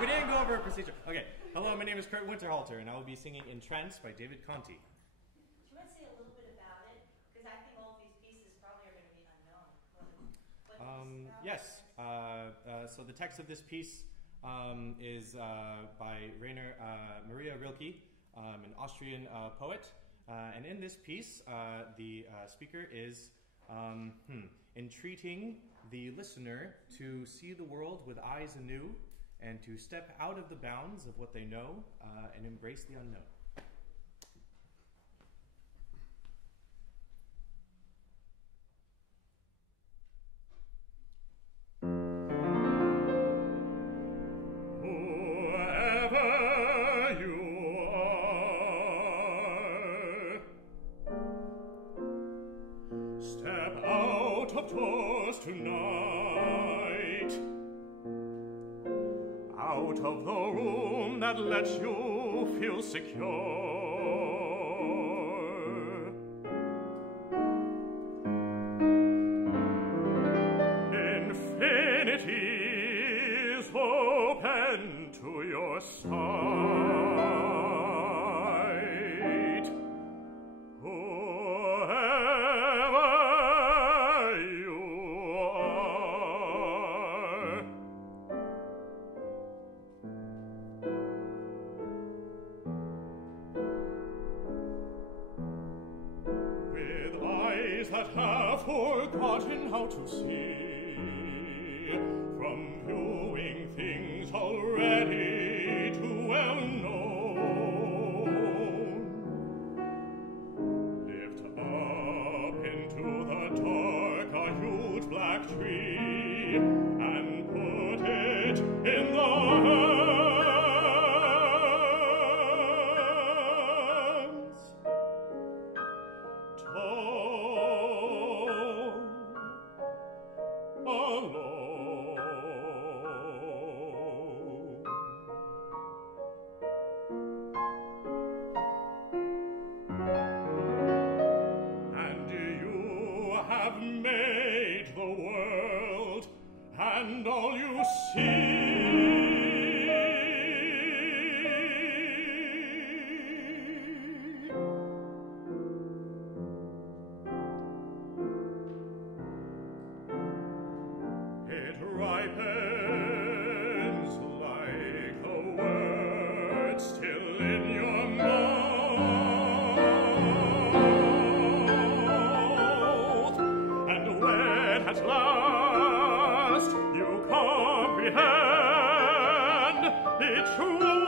We didn't go over a procedure. Okay. Hello, my name is Winterhalter, and I will be singing Entranced by David Conte. Do you want to say a little bit about it? Because I think all of these pieces probably are going to be unknown. Yes. So the text of this piece is by Maria Rilke, an Austrian poet. And in this piece, the speaker is entreating the listener to see the world with eyes anew and to step out of the bounds of what they know and embrace the unknown. Tonight, out of the room that lets you feel secure, infinity is open to your sight. Have forgotten how to see, from viewing things already too well known. Lift up into the dark a huge black tree and put it in the and all you see it ripens like the words still in your mouth, and when at last you comprehend the truth,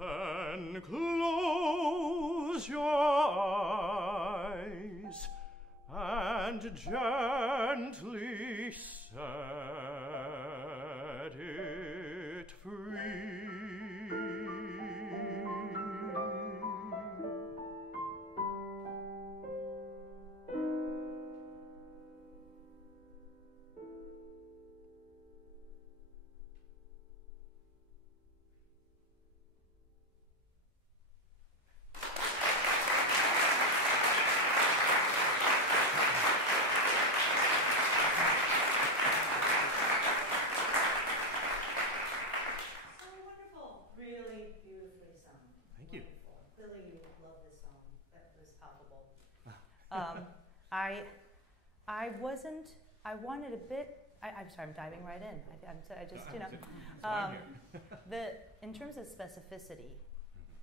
then close your eyes and gently set it free. I wanted a bit. I'm sorry, I'm diving right in. I just, you know, in terms of specificity,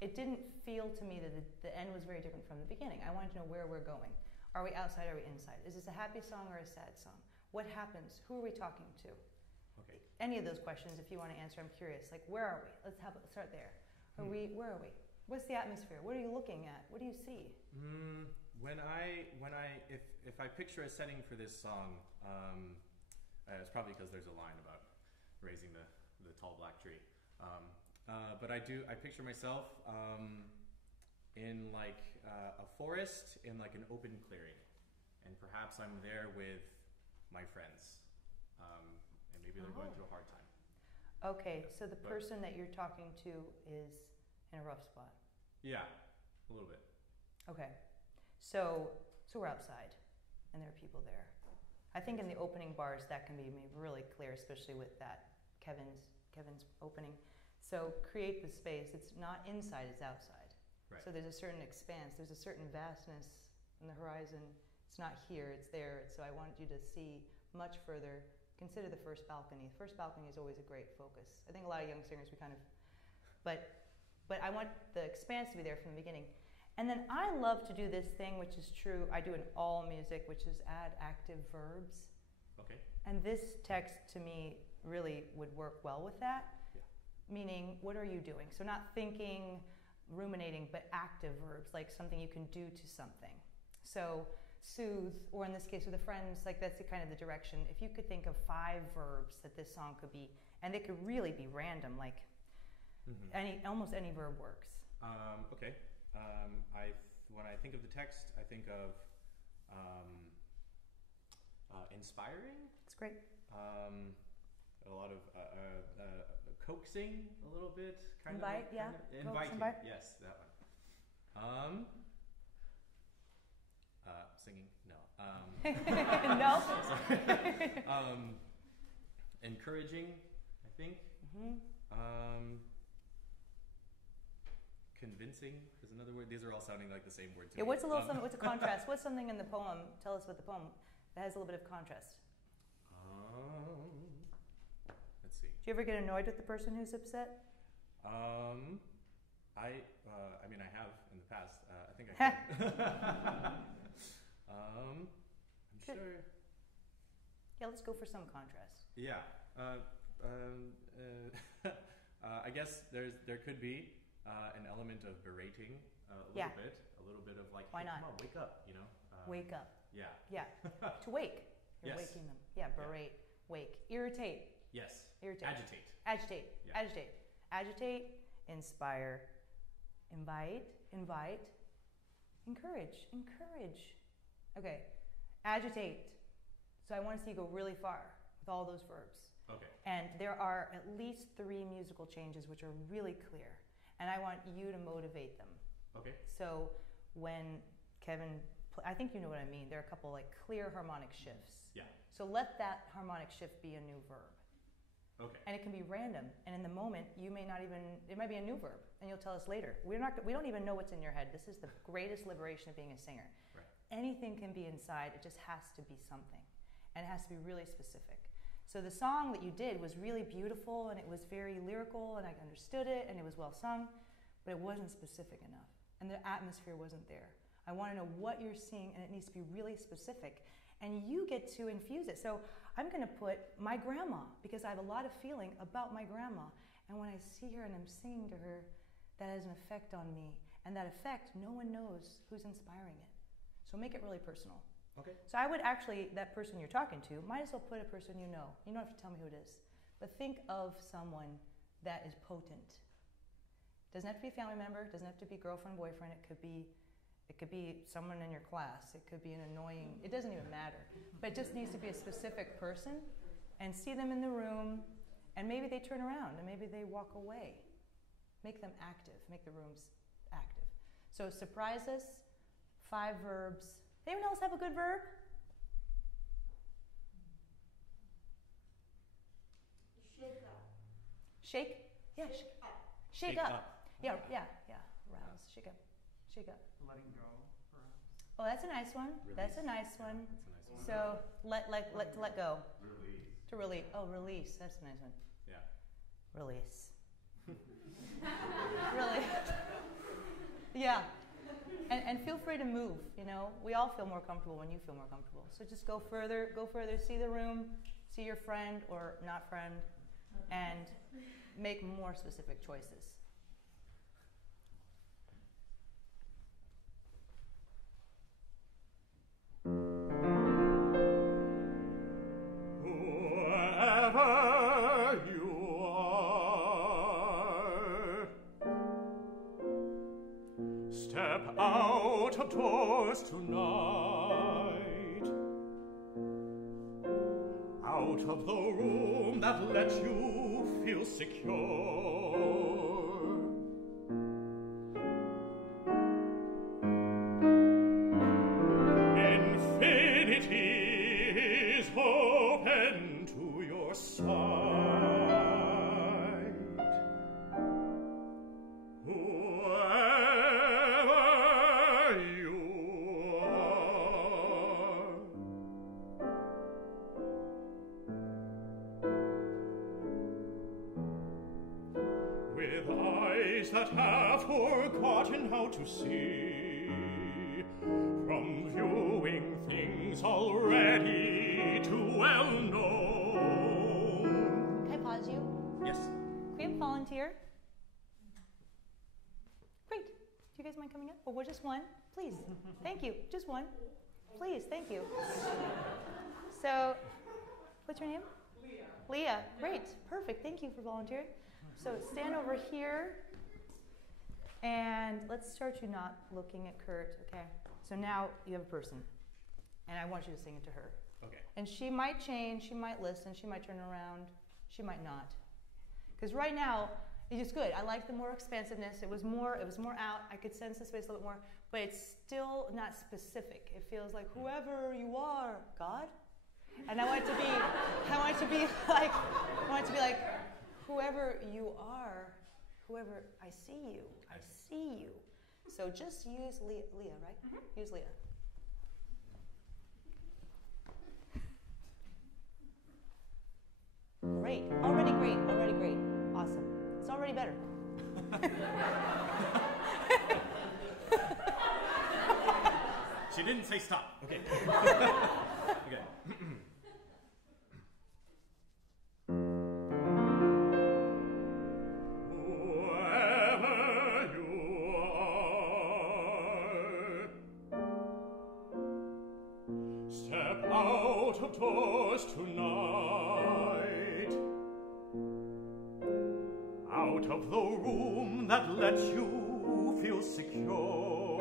it didn't feel to me that the end was very different from the beginning. I wanted to know where we're going. Are we outside? Are we inside? Is this a happy song or a sad song? What happens? Who are we talking to? Okay. Any of those questions, if you want to answer, I'm curious. Like, where are we? Let's start there. Where are we? What's the atmosphere? What are you looking at? What do you see? If I picture a setting for this song, it's probably because there's a line about raising the tall black tree. But I picture myself in like a forest in like an open clearing, and perhaps I'm there with my friends, and maybe they're going through a hard time. Okay, so the person that you're talking to is in a rough spot. Yeah, a little bit. Okay, so we're outside, and there are people there. I think in the opening bars that can be made really clear, especially with that Kevin's opening. So create the space. It's not inside; it's outside. Right. So there's a certain expanse. There's a certain vastness in the horizon. It's not here; it's there. So I want you to see much further. Consider the first balcony. The first balcony is always a great focus. I think a lot of young singers but I want the expanse to be there from the beginning. And then I love to do this thing, which is true. I do in all music, which is add active verbs. Okay. And this text to me really would work well with that. Yeah. Meaning, what are you doing? So not thinking, ruminating, but active verbs, like something you can do to something. So soothe, or in this case with the friends, like that's the kind of the direction. If you could think of 5 verbs that this song could be, and they could really be random, like almost any verb works. Okay. When I think of the text, I think of inspiring. It's great. A lot of coaxing, a little bit. Invite, yeah. Inviting, invite. yes, that one. Singing, no. No. Encouraging, I think. Convincing is another word. These are all sounding like the same word to me. What's a contrast? What's something in the poem? Tell us about the poem that has a little bit of contrast. Let's see. Do you ever get annoyed with the person who's upset? I mean, I have in the past. I think I can. I'm Good. sure. Yeah, let's go for some contrast. Yeah. I guess there could be an element of berating a little bit of like, why hey, not? Come on, wake up, you know. Wake up. Yeah. Yeah. To wake. You're Yes. waking them. Yeah, berate, wake. Irritate. Yes. Irritate. Agitate. Agitate. Yeah. Agitate. Agitate. Inspire. Invite. Encourage. Okay. Agitate. So I want to see you go really far with all those verbs. Okay. And there are at least 3 musical changes which are really clear. And I want you to motivate them. Okay. So when Kevin, I think you know what I mean. There are a couple like clear harmonic shifts. Yeah. So let that harmonic shift be a new verb. Okay. And it can be random. And in the moment, you may not even, it might be a new verb. And you'll tell us later. We don't even know what's in your head. This is the greatest liberation of being a singer. Right. Anything can be inside. It just has to be something. And it has to be really specific. So the song that you did was really beautiful, and it was very lyrical, and I understood it, and it was well sung, but it wasn't specific enough. And the atmosphere wasn't there. I want to know what you're seeing, and it needs to be really specific. And you get to infuse it. So I'm going to put my grandma, because I have a lot of feeling about my grandma. And when I see her and I'm singing to her, that has an effect on me. And that effect, no one knows who's inspiring it. So make it really personal. Okay. So I would actually, that person you're talking to, might as well put a person you know. You don't have to tell me who it is. But think of someone that is potent. Doesn't have to be a family member. Doesn't have to be girlfriend, boyfriend. It could be someone in your class. It could be an annoying, it doesn't even matter. But it just needs to be a specific person, and see them in the room, and maybe they turn around, and maybe they walk away. Make them active. Make the rooms active. So surprise us, 5 verbs. Anyone else have a good verb? Shake up. Shake? Yeah. Shake up. Yeah. Rouse. Shake up. Shake up. Letting go, perhaps. Oh, that's a nice one. Release. That's a nice one. That's a nice one. So to let go. Release. To release. Oh, release. That's a nice one. Yeah. Release. Really. Yeah. And feel free to move, you know. We all feel more comfortable when you feel more comfortable. So just go further, see the room, see your friend or not friend, and make more specific choices. Whoever you are, step out of doors tonight, out of the room that lets you feel secure. your side. Whoever you are, with eyes that have forgotten how to see, from viewing things already too well known. Can I pause you? Yes. Can we have a volunteer? Great. Do you guys mind coming up? Or just one? Please. Thank you. Just one. Please. Thank you. So, what's your name? Leah. Leah. Great. Perfect. Thank you for volunteering. So stand over here. And let's start you not looking at Kurt, okay? So now you have a person. And I want you to sing it to her. Okay. And she might change, she might listen, she might turn around, she might not. Because right now, it's good. I like the more expansiveness. It was more out. I could sense the space a little bit more, but it's still not specific. It feels like whoever you are, God. And I want it to be like whoever you are, whoever I see you. I see you. So just use Leah, right? Mm-hmm. Use Leah. Great. Already great. Already great. Awesome. It's already better. She didn't say stop. Okay. Okay. Of doors tonight, out of the room that lets you feel secure.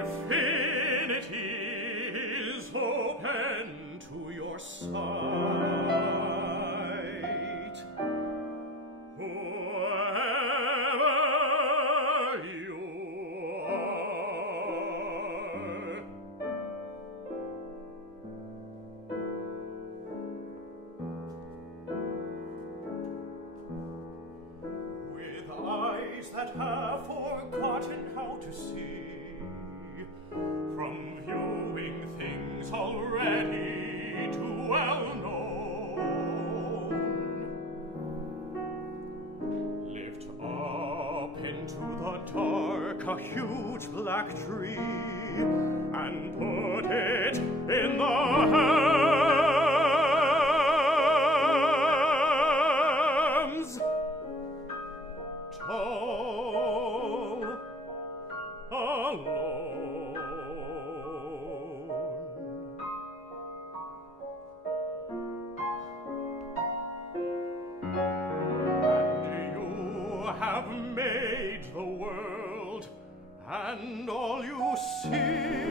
Infinity is open to your sight. That have forgotten how to see, from viewing things already too well known. Lift up into the dark a huge black tree and put it in the hands. Tall, alone, and you have made the world, and all you see.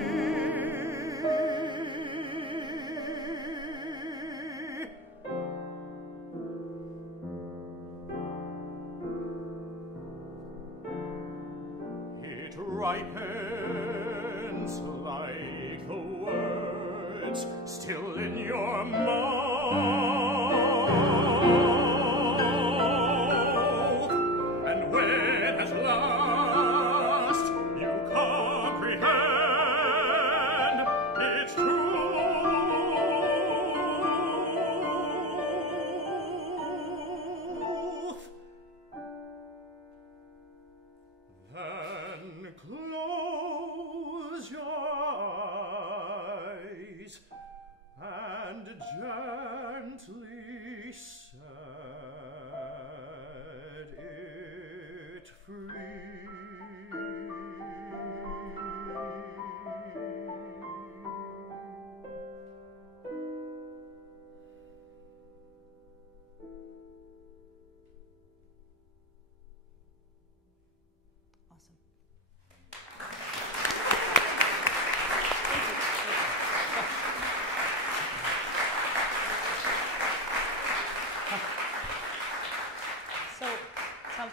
Ripens like the words still in your mouth, and when at last you comprehend its truth, then close your eyes and just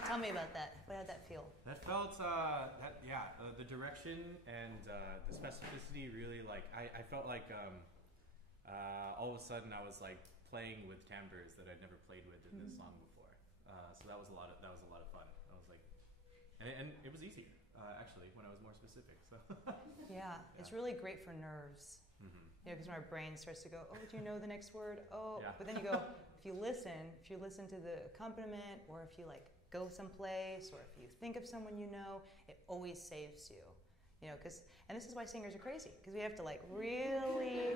Tell me about that. What did that feel? That felt, the direction and the specificity really, like, I felt like all of a sudden I was like playing with timbres that I'd never played with in this song before. So that was a lot of fun. I was like, and it was easier actually when I was more specific. So yeah, it's really great for nerves. You know, because when our brain starts to go, oh, do you know the next word? Oh, but then you go, if you listen to the accompaniment, or if you like go someplace, or if you think of someone you know, it always saves you. You know, and this is why singers are crazy, because we have to like really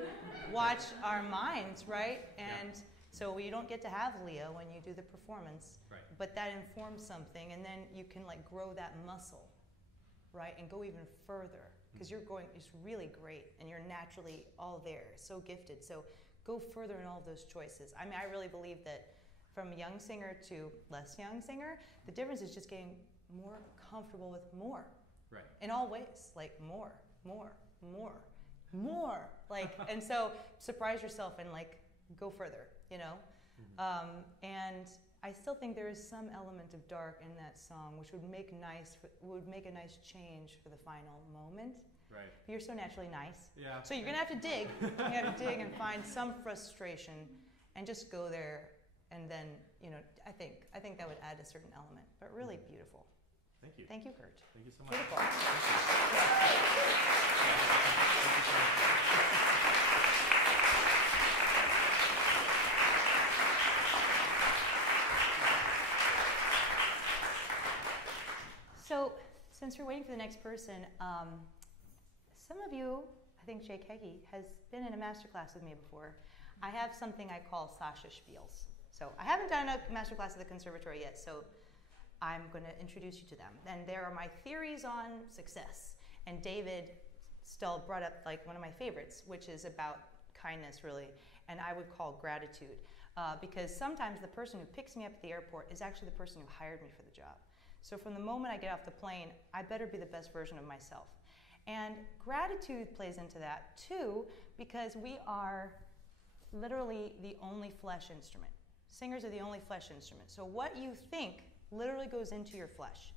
watch our minds, right? And so you don't get to have Leah when you do the performance, but that informs something, and then you can like grow that muscle, right, and go even further. Because it's really great, and you're naturally all there, so gifted. So go further in all of those choices. I mean, I really believe that from a young singer to less young singer, the difference is just getting more comfortable with more. Right. In all ways, like more. Like, and so surprise yourself and like go further, you know? And I still think there is some element of dark in that song, which would make a nice change for the final moment. Right. But you're so naturally nice. Yeah. So you're gonna have to dig. You have to dig and find some frustration, and just go there. And then, you know, I think that would add a certain element. But really beautiful. Thank you. Thank you, Kurt. Thank you so much. Beautiful. So, since we're waiting for the next person, some of you, I think Jake Heggie, has been in a masterclass with me before. I have something I call Sasha Spiels. So I haven't done a masterclass at the conservatory yet, so I'm going to introduce you to them. And there are my theories on success. And David still brought up like one of my favorites, which is about kindness, really, and I would call gratitude. Because sometimes the person who picks me up at the airport is actually the person who hired me for the job. So from the moment I get off the plane, I better be the best version of myself. And gratitude plays into that too, because we are literally the only flesh instrument. Singers are the only flesh instrument. So what you think literally goes into your flesh.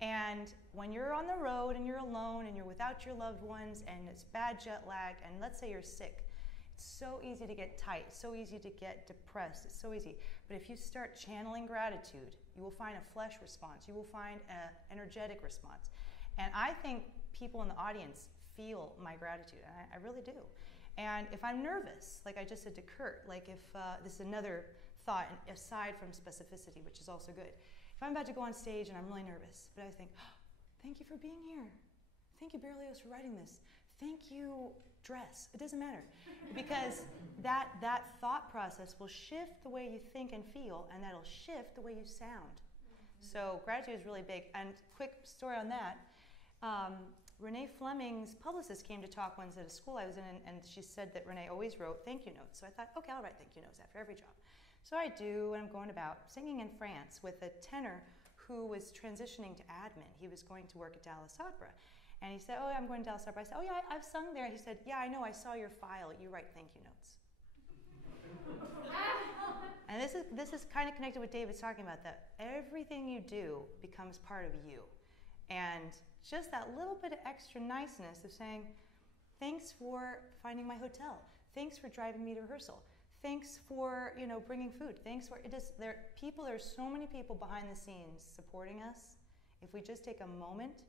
And when you're on the road and you're alone and you're without your loved ones and it's bad jet lag, and let's say you're sick, it's so easy to get tight, so easy to get depressed, it's so easy. But if you start channeling gratitude, you will find a flesh response, you will find an energetic response. And I think people in the audience feel my gratitude, and I really do. And if I'm nervous, like I just said to Kurt, like if, this is another thought aside from specificity, which is also good. If I'm about to go on stage and I'm really nervous, but I think, oh, thank you for being here. Thank you, Berlioz, for writing this. Thank you, dress. It doesn't matter. Because that thought process will shift the way you think and feel, and that'll shift the way you sound. So gratitude is really big. And quick story on that. Renee Fleming's publicist came to talk once at a school I was in, and she said that Renee always wrote thank you notes. So I thought, okay, I'll write thank you notes after every job. So I do, and I'm going about singing in France with a tenor who was transitioning to admin. He was going to work at Dallas Opera. And he said, oh, I'm going to Dallas Opera. I said, oh yeah, I've sung there. He said, yeah, I know, I saw your file. You write thank you notes. And this is kind of connected with David's talking about, that everything you do becomes part of you. And just that little bit of extra niceness of saying, thanks for finding my hotel. Thanks for driving me to rehearsal. Thanks for, you know, bringing food. Thanks for, there's so many people behind the scenes supporting us. If we just take a moment,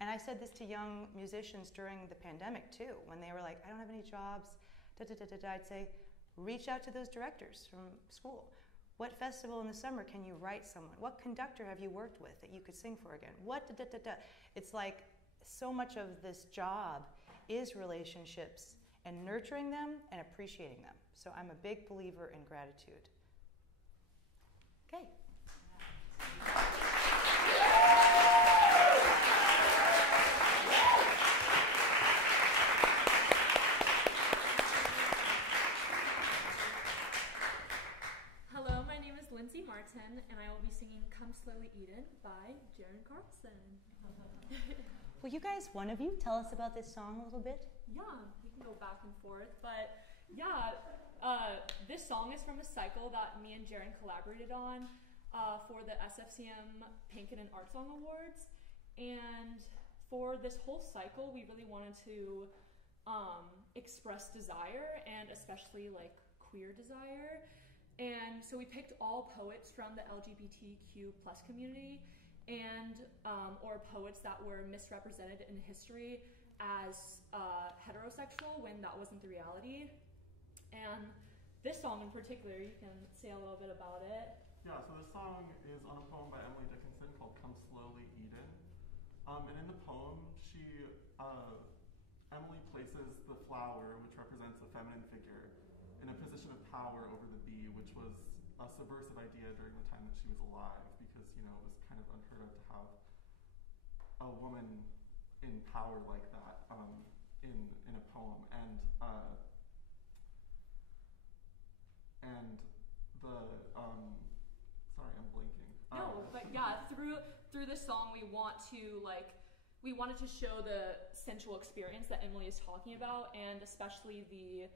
and I said this to young musicians during the pandemic too, when they were like, I don't have any jobs, I'd say, reach out to those directors from school. What festival in the summer can you write someone? What conductor have you worked with that you could sing for again? It's like so much of this job is relationships and nurturing them and appreciating them. So I'm a big believer in gratitude. Okay. Hello, my name is Lindsay Martin, and I will be singing Come Slowly Eden by Jarron Carlson. Will you guys, one of you, tell us about this song a little bit? Yeah, we can go back and forth, but yeah, this song is from a cycle that me and Jarron collaborated on. for the SFCM Pinkin and Art Song Awards. And for this whole cycle, we really wanted to express desire, and especially like queer desire. And so we picked all poets from the LGBTQ plus community, and or poets that were misrepresented in history as heterosexual when that wasn't the reality. And this song in particular, you can say a little bit about it. Yeah, so this song is on a poem by Emily Dickinson called Come Slowly, Eden. And in the poem, Emily places the flower, which represents a feminine figure, in a position of power over the bee, which was a subversive idea during the time that she was alive, because, you know, it was kind of unheard of to have a woman in power like that in a poem. And the sorry, I'm blinking. No, but yeah, through this song, we wanted to show the sensual experience that Emily is talking about, and especially the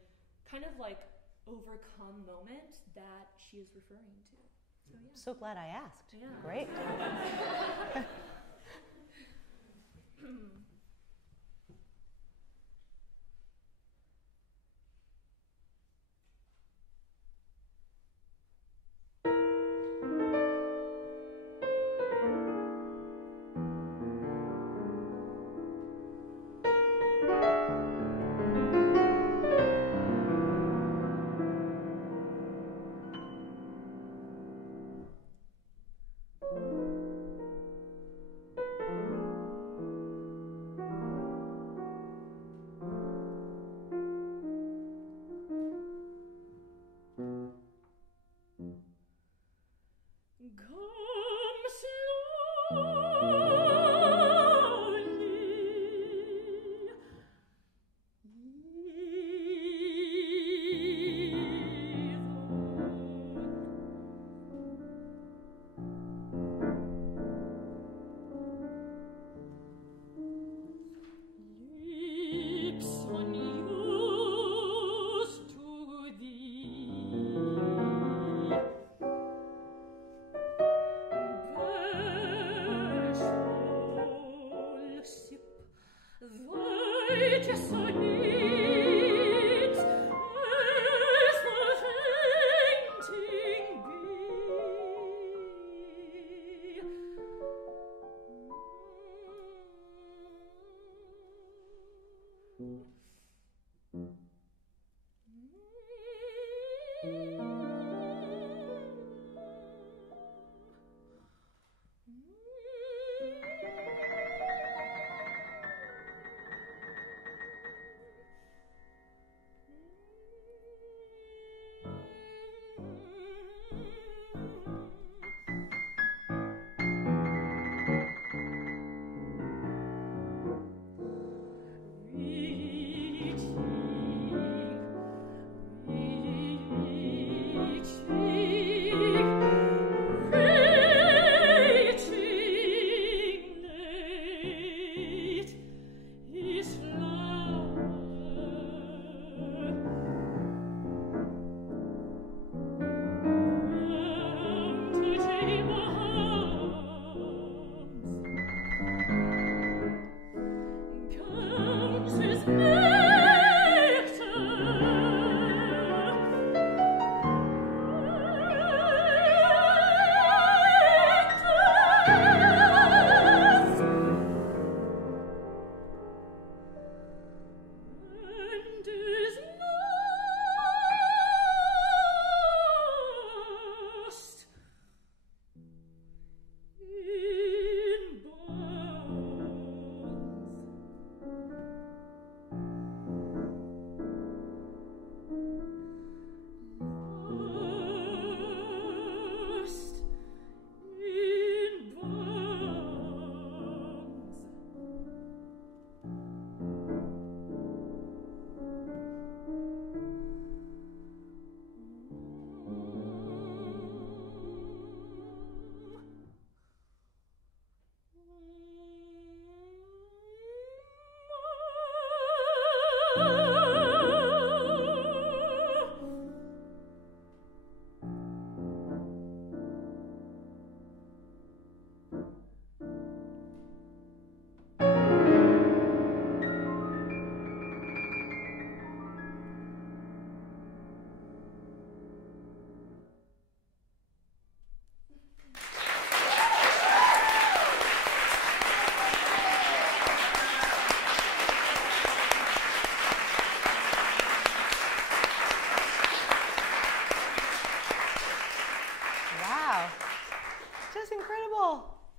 kind of like overcome moment that she is referring to. So yeah. So glad I asked. Yeah. Great.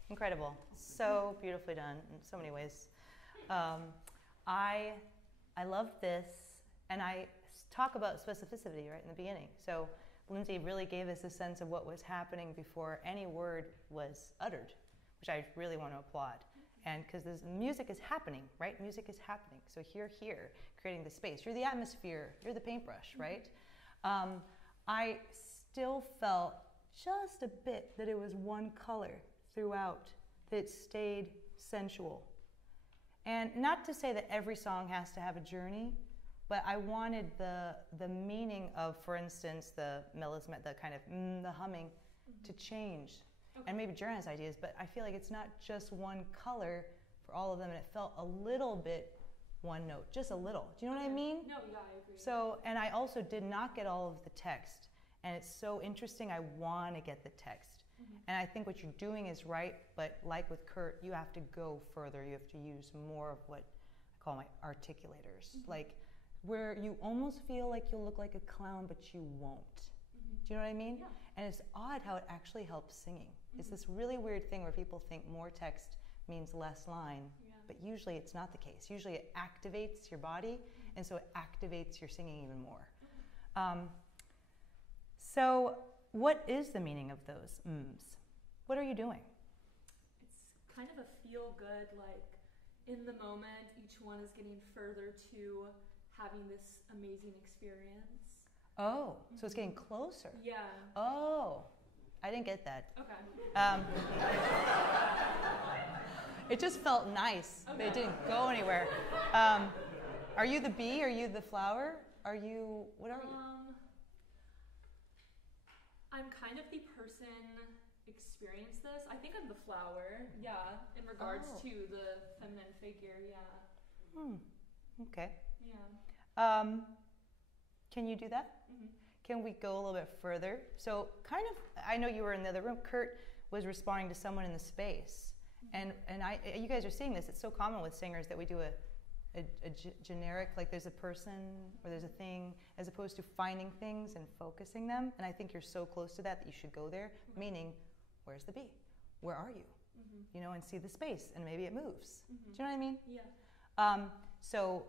Incredible. So beautifully done in so many ways. I love this, and I talk about specificity right in the beginning. So Lindsay really gave us a sense of what was happening before any word was uttered, which I really want to applaud. And because this music is happening, right? Music is happening. So you're here, creating the space. You're the atmosphere. You're the paintbrush, right? I still felt just a bit that it was one color throughout, that it stayed sensual. And not to say that every song has to have a journey, but I wanted the meaning of, for instance, the melisma, the kind of the humming, to change. Okay. And maybe Jarron has ideas, but I feel like it's not just one color for all of them, and it felt a little bit one note, just a little. Do you know what I mean? No, yeah, I agree. So, and I also did not get all of the text, and it's so interesting. I want to get the text. And I think what you're doing is right, but like with Korth, you have to go further. You have to use more of what I call my articulators, like where you almost feel like you'll look like a clown, but you won't. Do you know what I mean? Yeah. And it's odd how it actually helps singing. It's this really weird thing where people think more text means less line, but usually it's not the case. Usually it activates your body, and so it activates your singing even more. So what is the meaning of those mms? What are you doing? It's kind of a feel-good, like, in the moment, each one is getting further to having this amazing experience. Oh, so it's getting closer. Yeah. Oh, I didn't get that. Okay. It just felt nice. Okay. It didn't go anywhere. Are you the bee? Are you the flower? Are you, what are you? I'm kind of the person experience this. I think I'm the flower, yeah, in regards to the feminine figure, yeah. Okay. Yeah. Can you do that? Can we go a little bit further? So kind of, I know you were in the other room. Korth was responding to someone in the space. And you guys are seeing this. It's so common with singers that we do a generic, like there's a person or there's a thing, as opposed to finding things and focusing them. And I think you're so close to that you should go there, meaning, where's the bee? Where are you? You know, and see the space, and maybe it moves. Do you know what I mean? Yeah. So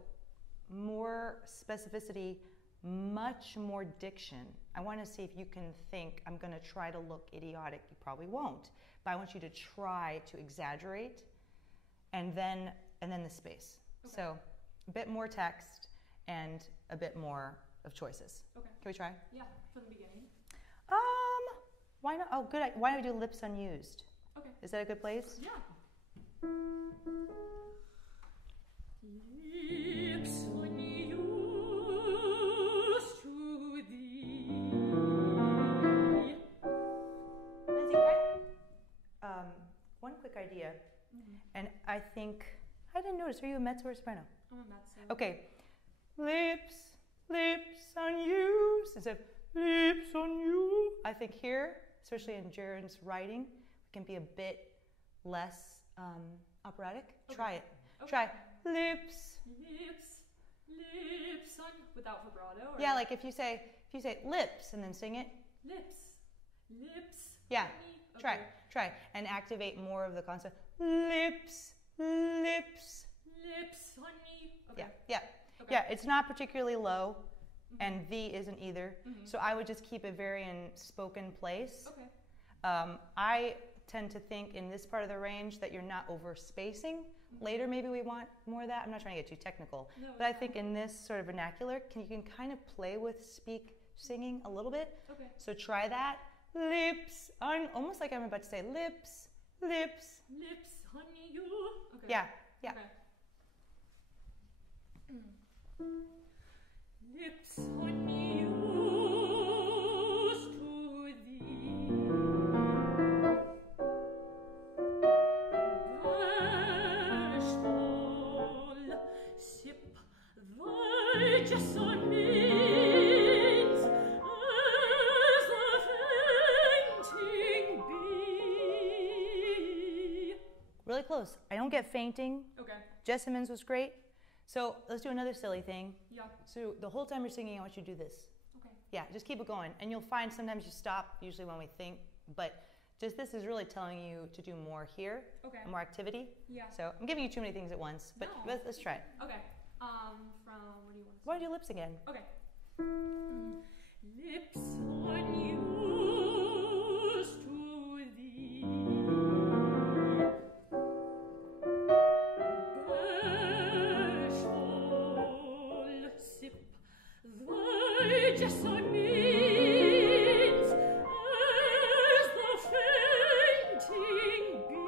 more specificity, much more diction. I want to see if you can think, I'm going to try to look idiotic. You probably won't, but I want you to try to exaggerate, and then the space. Okay. So a bit more text and a bit more of choices. Okay. Can we try? Yeah, from the beginning. Why not? Oh, good. Why don't we do lips unused? Okay. Is that a good place? Yeah. Lips unused to thee. Lindsay, one quick idea, and I think, I didn't notice, are you a mezzo or soprano? I'm a mezzo. Okay. Lips unused, instead of lips on you. I think here, especially in Jarron's writing, it can be a bit less operatic. Okay. Try it. Okay. Try lips on, without vibrato. Or? Yeah, like if you say lips and then sing it. Lips. Yeah. Okay. Try, and activate more of the concept. Lips. Lips on me. Okay. Yeah. Okay. Yeah. It's not particularly low, and V isn't either. So I would just keep it very in spoken place. Okay. I tend to think in this part of the range that you're not over spacing. Later, maybe we want more of that. I'm not trying to get too technical, but I think in this sort of vernacular, you can kind of play with singing a little bit. Okay. So try that. Lips, almost like I'm about to say lips. Lips, honey, you. Okay. Yeah. Okay. Lips, honey, used to thee. Bashful, sip thy jessamines as the fainting bee. Really close. I don't get fainting. Okay. Jessamines was great. So let's do another silly thing. Yeah. So the whole time you're singing, I want you to do this. Okay. Yeah, just keep it going. And you'll find sometimes you stop, usually when we think, but Just this is really telling you to do more here, Okay. more activity. Yeah. So I'm giving you too many things at once, but No. let's try it. Okay. From what do you want? Why don't you do lips again? Okay. Lips unused to thee, bashful sip thy jessamines as the fainting bee.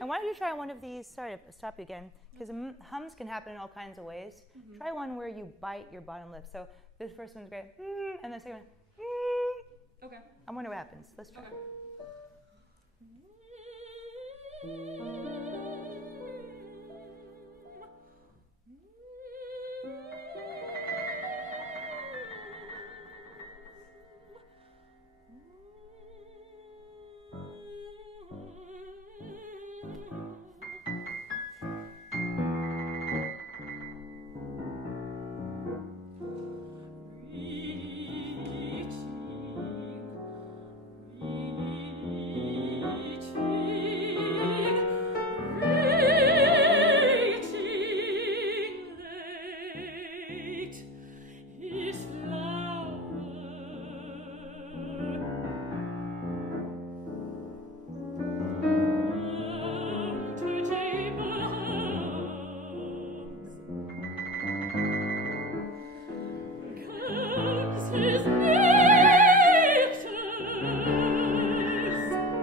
And why don't you try one of these? Sorry to stop you again, because hums can happen in all kinds of ways. Try one where you bite your bottom lip. So this first one's great, and the second one, Okay. I wonder what happens. Let's try. Okay.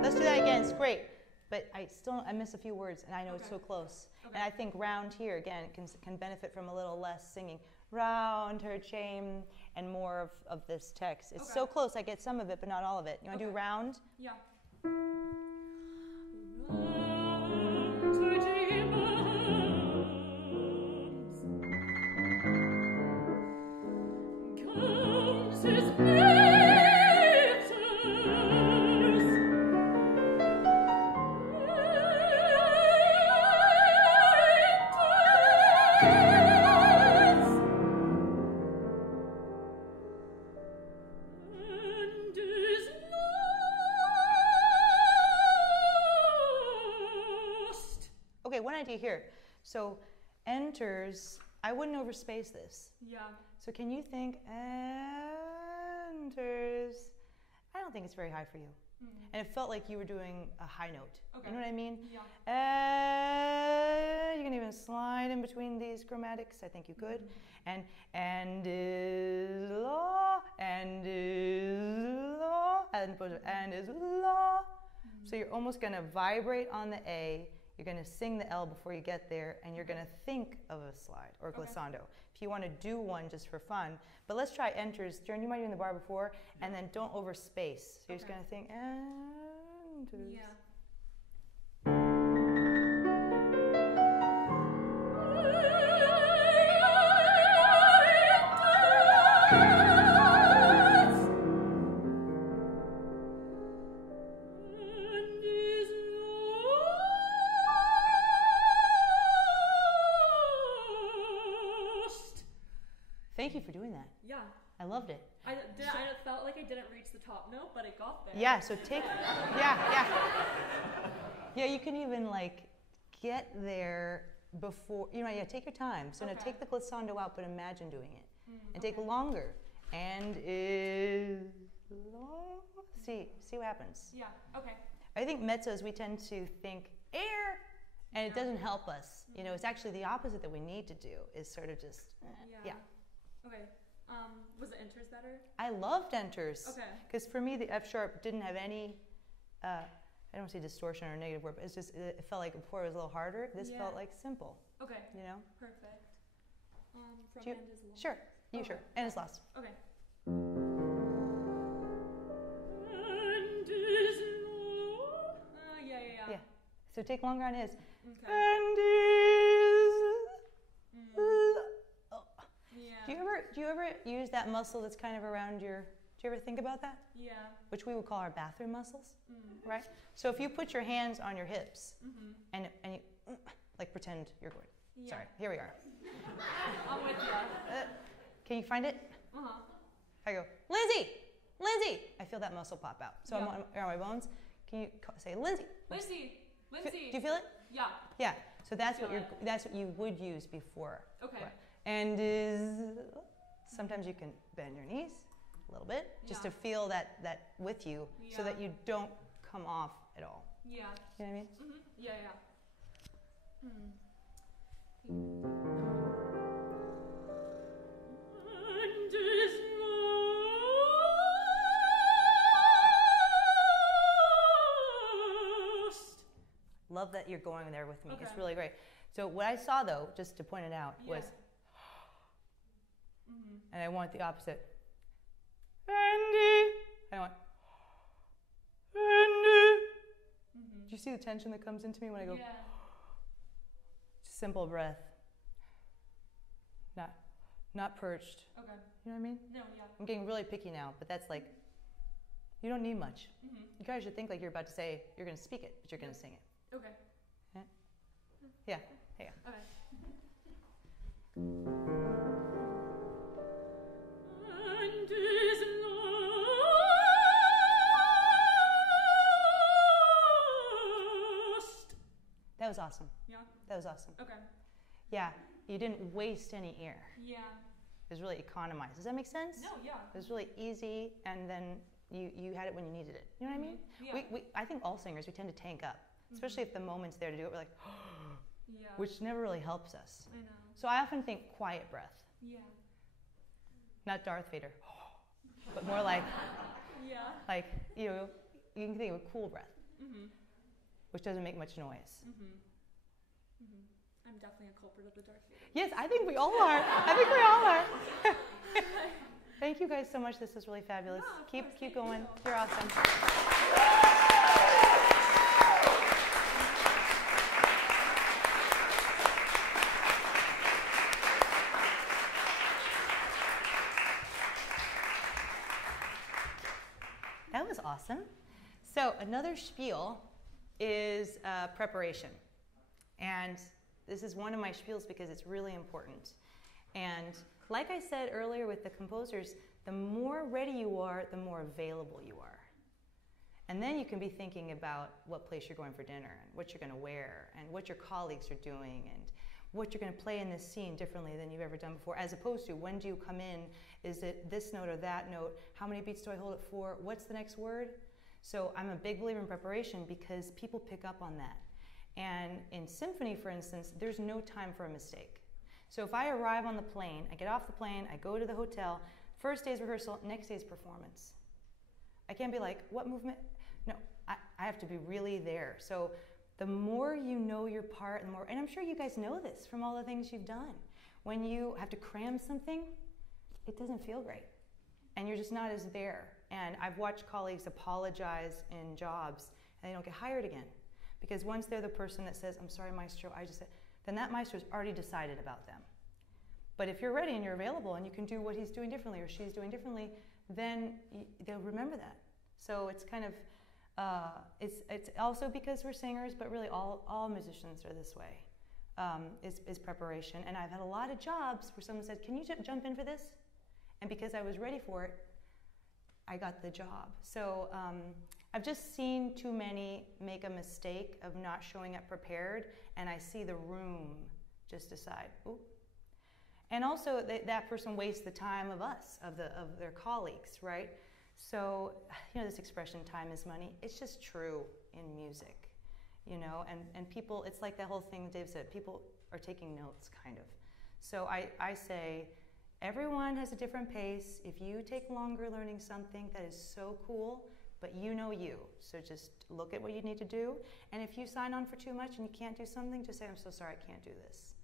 Let's do that again. It's great, but I miss a few words, and I know it's so close. Okay. And I think round here again can benefit from a little less singing. Round her chain and more of this text. It's so close. I get some of it, but not all of it. You want to do round? Yeah. Okay, one idea here. So enters, I wouldn't overspace this. Yeah. So can you think enters? I don't think it's very high for you. And it felt like you were doing a high note. Okay. You know what I mean? Yeah. You can even slide in between these chromatics. I think you could. And is la, and is la, and is la. So you're almost going to vibrate on the A. You're going to sing the L before you get there, and you're going to think of a slide or glissando. If you want to do one just for fun. But let's try enters. Jarron, you might have been in the bar before, and then don't overspace. So you're just going to think enters. Yeah. Thank you for doing that. Yeah. I loved it. I felt like I didn't reach the top note, but it got there. Yeah, so take, yeah, you can even like get there before, take your time. So now take the glissando out, but imagine doing it. And take longer. And is long. See what happens. Yeah, okay. I think mezzos, we tend to think air, and it doesn't help us. It's actually the opposite that we need to do, is sort of just, yeah. Okay. Was the enters better? I loved enters. Okay. Because for me, the F sharp didn't have any, I don't want to say distortion or negative word, but it's just, it felt like before it was a little harder. This felt like simple. Okay. Perfect. From end is lost. Sure. You sure. And it's lost. Okay. Yeah. So take longer on his. Okay. And is Do you ever use that muscle that's kind of around your? Do you ever think about that? Yeah. Which we would call our bathroom muscles, right? So if you put your hands on your hips and you like pretend you're going. Yeah. Sorry, here we are. I'm with you. Can you find it? I go, Lindsay, Lindsay. I feel that muscle pop out. So I'm on my bones. Can you say Lindsay? Lindsay. Lindsay. Do you feel it? Yeah. Yeah. So that's what you would use before. Okay. And sometimes you can bend your knees a little bit just to feel that with you, so that you don't come off at all. Yeah. You know what I mean? Yeah, yeah. Love that you're going there with me. Okay. It's really great. So what I saw, though, just to point it out, was, and I want the opposite. Andy. I want, Andy. Do you see the tension that comes into me when I go? Yeah. Just simple breath. Not perched. Okay. You know what I mean? No, yeah. I'm getting really picky now, but that's like, you don't need much. You guys should think like you're about to say, you're going to speak it, but you're going to sing it. Okay. Yeah. Yeah. Okay. That was awesome. Yeah. That was awesome. Okay. Yeah. You didn't waste any air. Yeah. It was really economized. Does that make sense? No, yeah. It was really easy, and then you had it when you needed it. You know what I mean? Yeah. I think all singers, we tend to tank up, especially if the moment's there to do it. We're like, yeah. Which never really helps us. I know. So I often think quiet breath. Yeah. Not Darth Vader, but more like, yeah. You can think of a cool breath, which doesn't make much noise. I'm definitely a culprit of the Darth Vader. Yes, I think we all are. I think we all are. Thank you guys so much. This was really fabulous. Yeah, Keep going. You're awesome. That was awesome. So another spiel is preparation. And this is one of my spiels because it's really important. And like I said earlier with the composers, the more ready you are, the more available you are. And then you can be thinking about what place you're going for dinner, and what you're going to wear, and what your colleagues are doing, and what you're going to play in this scene differently than you've ever done before, as opposed to when do you come in, is it this note or that note, how many beats do I hold it for, what's the next word? So I'm a big believer in preparation because people pick up on that. And in symphony, for instance, there's no time for a mistake. So if I arrive on the plane, I get off the plane, I go to the hotel, first day's rehearsal, next day's performance. I can't be like, what movement? No, I have to be really there. So the more you know your part, the more, and I'm sure you guys know this from all the things you've done. When you have to cram something, it doesn't feel great. And you're just not as there. And I've watched colleagues apologize in jobs and they don't get hired again. Because once they're the person that says, I'm sorry, maestro, I just said, then that maestro's already decided about them. But if you're ready and you're available and you can do what he's doing differently or she's doing differently, then they'll remember that. So it's kind of, it's also because we're singers, but really all musicians are this way, is preparation. And I've had a lot of jobs where someone said, can you jump in for this? And because I was ready for it, I got the job. So I've just seen too many make a mistake of not showing up prepared, and I see the room just decide, ooh. And also that person wastes the time of us, of their colleagues, right? So, this expression, time is money, it's just true in music, and people, it's like that whole thing Dave said, people are taking notes, kind of. So I say, everyone has a different pace. If you take longer learning something, that is so cool, but you know you. So just look at what you need to do. And if you sign on for too much and you can't do something, just say, I'm so sorry, I can't do this.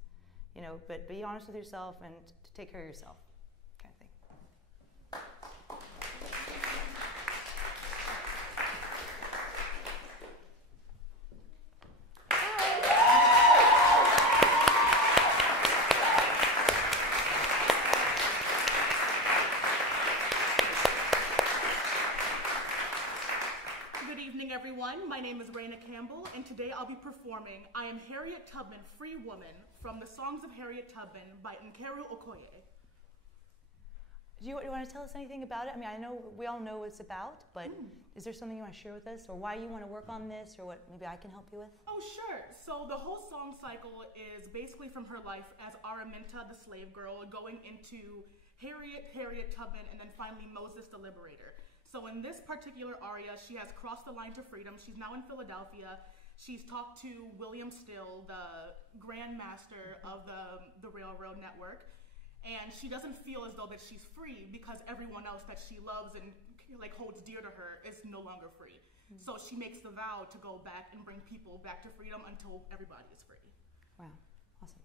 But be honest with yourself and to take care of yourself, kind of thing. everyone. My name is Rayna Campbell, and today I'll be performing I Am Harriet Tubman, Free Woman from the Songs of Harriet Tubman by Nkeiru Okoye. Do you want to tell us anything about it? I mean, I know we all know what it's about, but is there something you want to share with us, or why you want to work on this, or what maybe I can help you with? Oh, sure. So the whole song cycle is basically from her life as Araminta, the slave girl, going into Harriet Tubman, and then finally Moses, the liberator. So in this particular aria, she has crossed the line to freedom. She's now in Philadelphia. She's talked to William Still, the Grand Master of the railroad network. And she doesn't feel as though that she's free because everyone else that she loves and like holds dear to her is no longer free. So she makes the vow to go back and bring people back to freedom until everybody is free. Wow, awesome.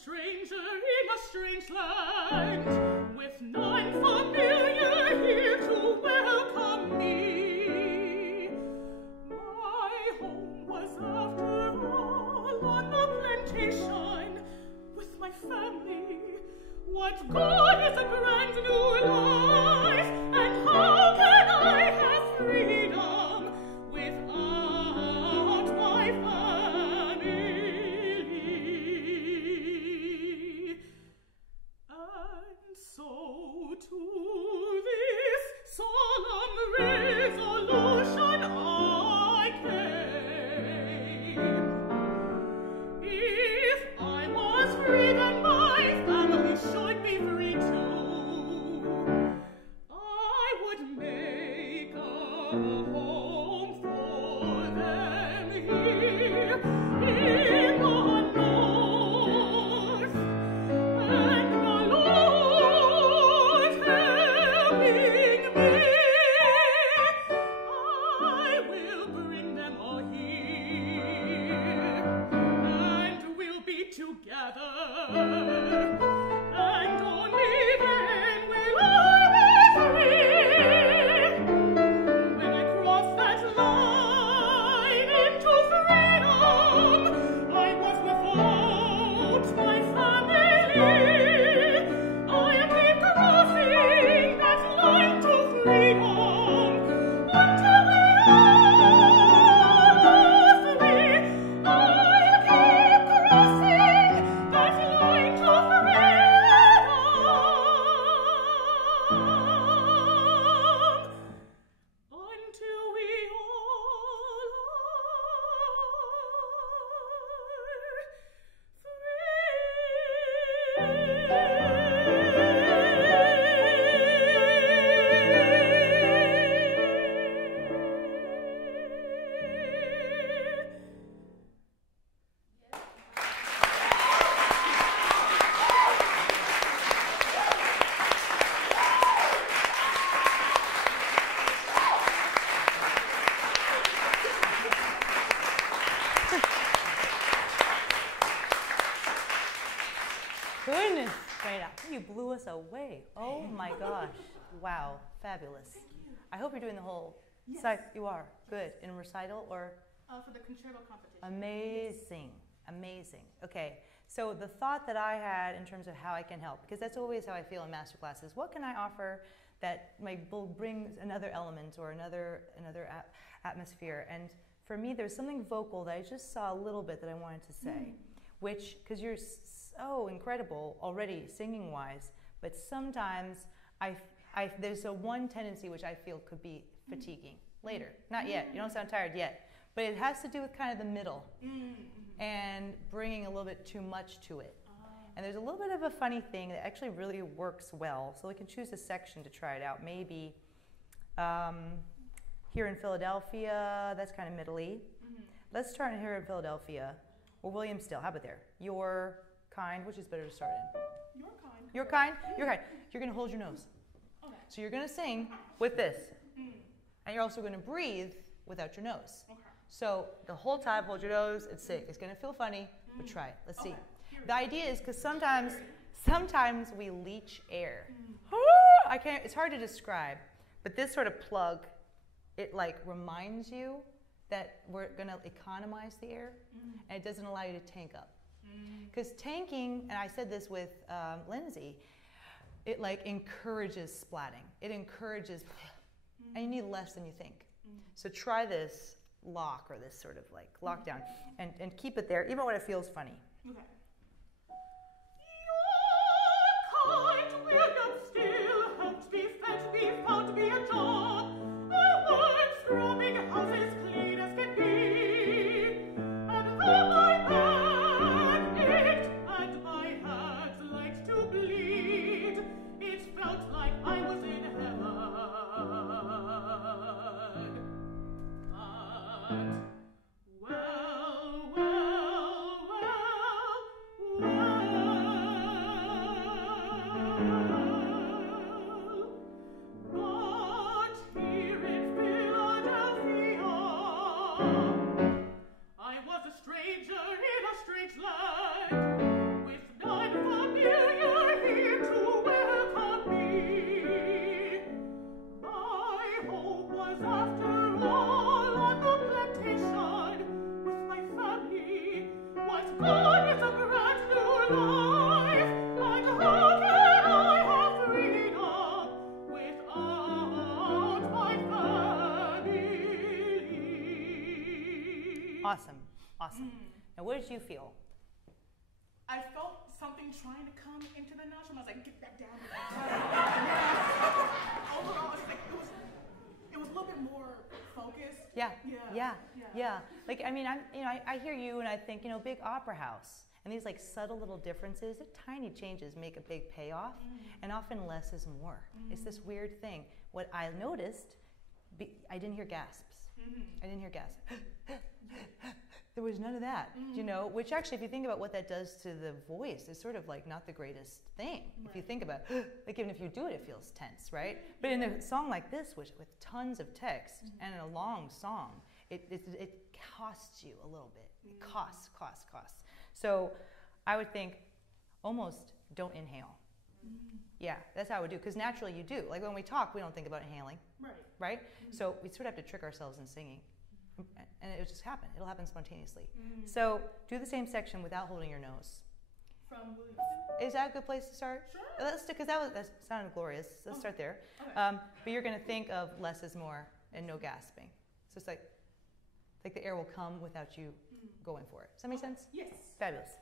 Stranger in a strange land, with none familiar here to family. What good is a brand new life, and how can I have freedom without my family? And so to this solemn resolution I came. If I was free, then my family should be free too. I would make a home for them here in the north, and the Lord helping me, I will bring them all here, and we'll be together, and only then will I be free. When I cross that line into freedom, I was without my family. I'll keep crossing that line to freedom until we are free. I'll keep crossing that line to freedom until we all Goodness, Rayna, you blew us away. Oh my gosh. Wow, fabulous. I hope you're doing the whole side. You are. Good. In recital or? for the concerto competition. Amazing. Amazing. Okay. So the thought that I had in terms of how I can help, because that's always how I feel in masterclasses, what can I offer that will bring another element or another atmosphere? And for me, there's something vocal that I just saw a little bit that I wanted to say, which, because you're so incredible already singing-wise, but sometimes there's a one tendency which I feel could be fatiguing later. Not yet. You don't sound tired yet. But it has to do with kind of the middle and bringing a little bit too much to it. And there's a little bit of a funny thing that actually really works well. So we can choose a section to try it out. Maybe here in Philadelphia, that's kind of middle-y. Let's start here in Philadelphia. Or William Still. How about there? Your kind, which is better to start in? Your kind. Your kind? Your kind. You're going to hold your nose. Okay. So you're going to sing with this. And you're also going to breathe without your nose. Okay. So the whole time, hold your nose and sing. It's going to feel funny, but try it. Let's see. The idea is because sometimes we leach air. I can't. It's hard to describe, but this sort of plug, it like reminds you that we're going to economize the air, and it doesn't allow you to tank up. Because tanking, and I said this with Lindsay, it like encourages splatting. It encourages, and you need less than you think. So try this lock or this sort of like lockdown, and keep it there, even when it feels funny. Okay. Your kind William Still helped me, fed me, found me a job. I once scrubbing houses clean as can be, and though my back ached and my hands liked to bleed, it felt like I was in heaven. But well, Awesome. Now, what did you feel? I felt something trying to come into the nostril. I was like, get that down. Overall, it was a little bit more focused. Yeah. Like, I mean, I hear you and I think, big opera house. And these like subtle little differences, tiny changes make a big payoff. And often less is more. It's this weird thing. What I noticed, I didn't hear gasps. I didn't hear gasps. There was none of that, which actually, if you think about what that does to the voice, is sort of like not the greatest thing. Right. If you think about it, like even if you do it, it feels tense, right? But in a song like this, with tons of text and a long song, it costs you a little bit. It costs. So I would think almost don't inhale. Yeah, that's how I would do, because naturally you do. Like when we talk, we don't think about inhaling, right? So we sort of have to trick ourselves in singing. And it'll just happen. It'll happen spontaneously. So do the same section without holding your nose. From Williams. Is that a good place to start? Sure. Let's, because that sounded glorious. Let's start there. Okay. But you're going to think of less is more and no gasping. So it's like the air will come without you going for it. Does that make sense? Yes. Fabulous.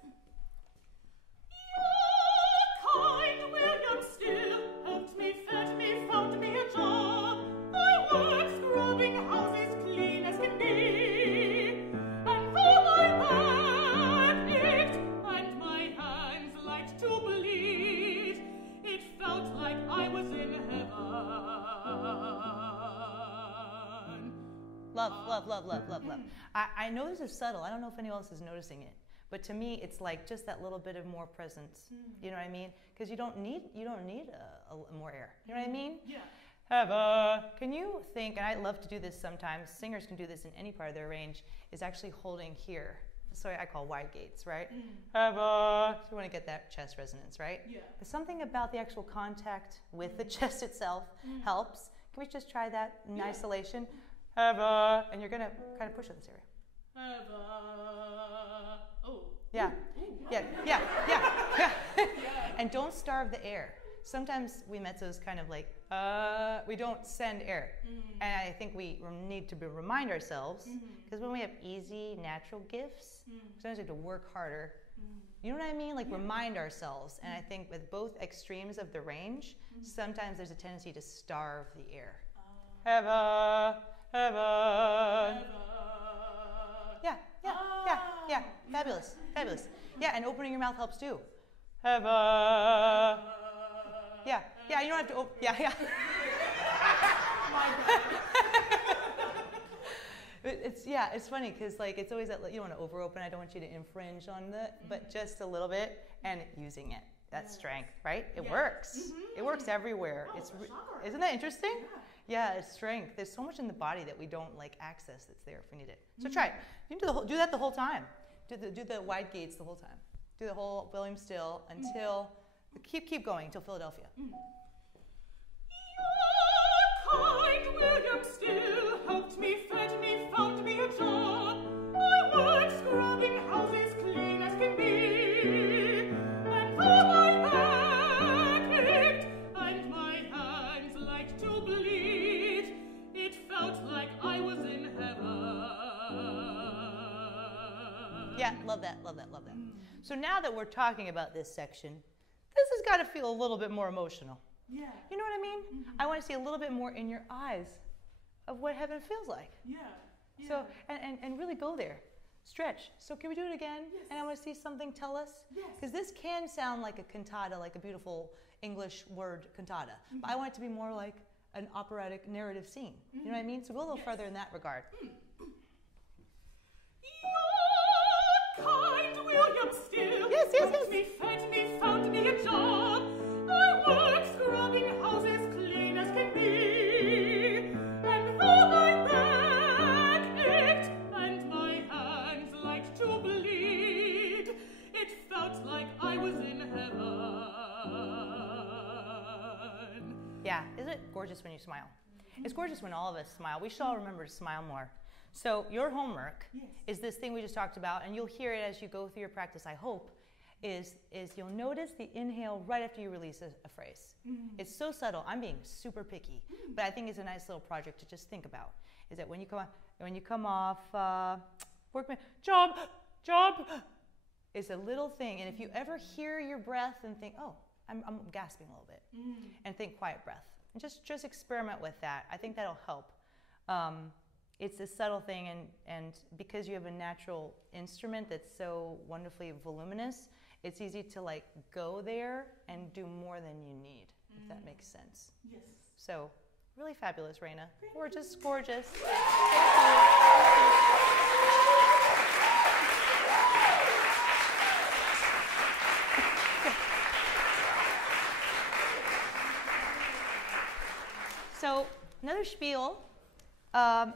Kind William still helped me, fed me, found me a job. I worked scrubbing houses clean as can be. And though my back ached and my hands liked to bleed, it felt like I was in heaven. Love. I know this is subtle. I don't know if anyone else is noticing it. But to me, it's like just that little bit of more presence. You know what I mean? Because you don't need a more air. You know what I mean? Yeah. Can you think? And I love to do this sometimes. Singers can do this in any part of their range. Is actually holding here. So I call wide gates, right? So you want to get that chest resonance, right? Yeah. But something about the actual contact with the chest itself helps. Can we just try that in isolation? And you're gonna kind of push in this area. Yeah. And don't starve the air. Sometimes we mezzos kind of like, we don't send air. And I think we need to remind ourselves, because when we have easy, natural gifts, sometimes we have to work harder. You know what I mean? Like remind ourselves. And I think with both extremes of the range, sometimes there's a tendency to starve the air. Yeah. Fabulous. Yeah, and opening your mouth helps too. Yeah, you don't have to yeah. It's funny because like it's always that you don't want to over open. I don't want you to infringe on but just a little bit and using it. That's strength, right? It works. It works everywhere. Isn't that interesting? Yeah, it's strength. There's so much in the body that we don't like access that's there if we need it. So try it. You can do that the whole time. Do the wide gates the whole time. Do the whole William still until keep going until Philadelphia. Kind William still helped me, fed me, found me a job. I worked scrubbing houses clean as can be. And though my back ached and my hands liked to bleed, it felt like I was in heaven. Yeah, love that. So now that we're talking about this section, this has got to feel a little bit more emotional. Yeah. You know what I mean? I want to see a little bit more in your eyes of what heaven feels like. Yeah. So, and really go there. Stretch. So can we do it again? Yes. And I want to see something tell us. Yes. Because this can sound like a cantata, like a beautiful English word cantata. But I want it to be more like an operatic narrative scene. You know what I mean? So go a little further in that regard. Kind William still Yes. helped me, fed me, found me a job. I worked scrubbing houses clean as can be. And though my back ached and my hands liked to bleed, it felt like I was in heaven. Yeah, isn't it gorgeous when you smile? It's gorgeous when all of us smile. We should all remember to smile more. So your homework is this thing we just talked about, and you'll hear it as you go through your practice, I hope, is you'll notice the inhale right after you release a phrase. It's so subtle. I'm being super picky, but I think it's a nice little project to just think about. Is that when you come off, Workman, job, job. It's a little thing. And if you ever hear your breath and think, oh, I'm gasping a little bit, and think quiet breath. And just experiment with that. I think that'll help. It's a subtle thing, and because you have a natural instrument that's so wonderfully voluminous, it's easy to like go there and do more than you need, if that makes sense. Yes. So, really fabulous, Rayna. Gorgeous, gorgeous. So, another spiel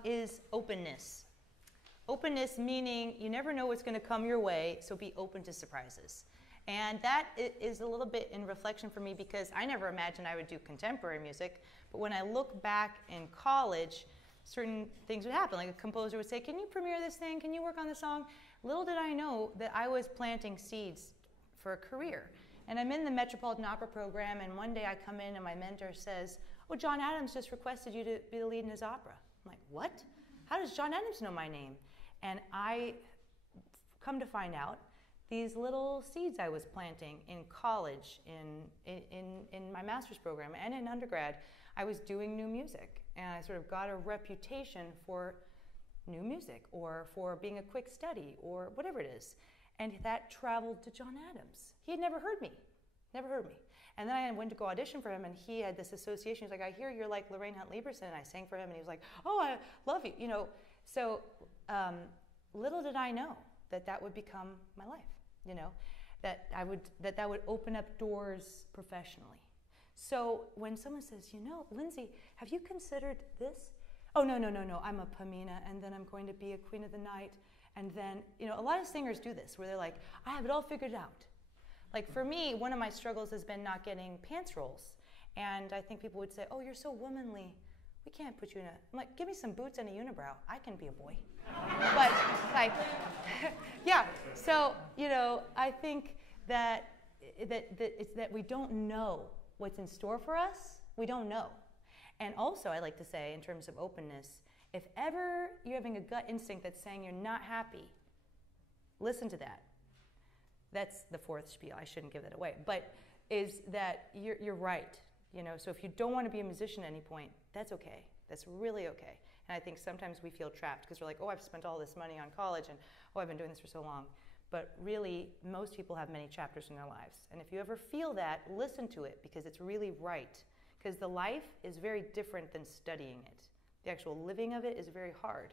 is openness. Openness meaning you never know what's going to come your way, so be open to surprises. And that is a little bit in reflection for me because I never imagined I would do contemporary music, but when I look back in college, certain things would happen. Like a composer would say, can you premiere this thing? Can you work on the song? Little did I know that I was planting seeds for a career. And I'm in the Metropolitan Opera program, and one day I come in and my mentor says, oh, John Adams just requested you to be the lead in his opera. I'm like, what? How does John Adams know my name? And I come to find out these little seeds I was planting in college, in my master's program, and in undergrad, I was doing new music. And I sort of got a reputation for new music or for being a quick study or whatever it is. And that traveled to John Adams. He had never heard me, never heard me. And then I went to go audition for him, and he had this association. He was like, I hear you're like Lorraine Hunt Lieberson. And I sang for him, and he was like, oh, I love you. You know, so little did I know that that would become my life, you know, that would open up doors professionally. So when someone says, you know, Lindsay, have you considered this? Oh, no, I'm a Pamina, and then I'm going to be a Queen of the Night. And then, you know, a lot of singers do this, where they're like, I have it all figured out. Like for me, one of my struggles has been not getting pants roles. And I think people would say, oh, you're so womanly. We can't put you in a, I'm like, give me some boots and a unibrow. I can be a boy. But like, yeah. So, you know, I think that it's that we don't know what's in store for us. We don't know. And also, I like to say, in terms of openness, if ever you're having a gut instinct that's saying you're not happy, listen to that. That's the fourth spiel. I shouldn't give that away. But is that you're right. You know, so if you don't want to be a musician at any point, that's okay. That's really okay. And I think sometimes we feel trapped because we're like, oh, I've spent all this money on college, and oh, I've been doing this for so long. But really, most people have many chapters in their lives. And if you ever feel that, listen to it because it's really right. Because the life is very different than studying it. The actual living of it is very hard.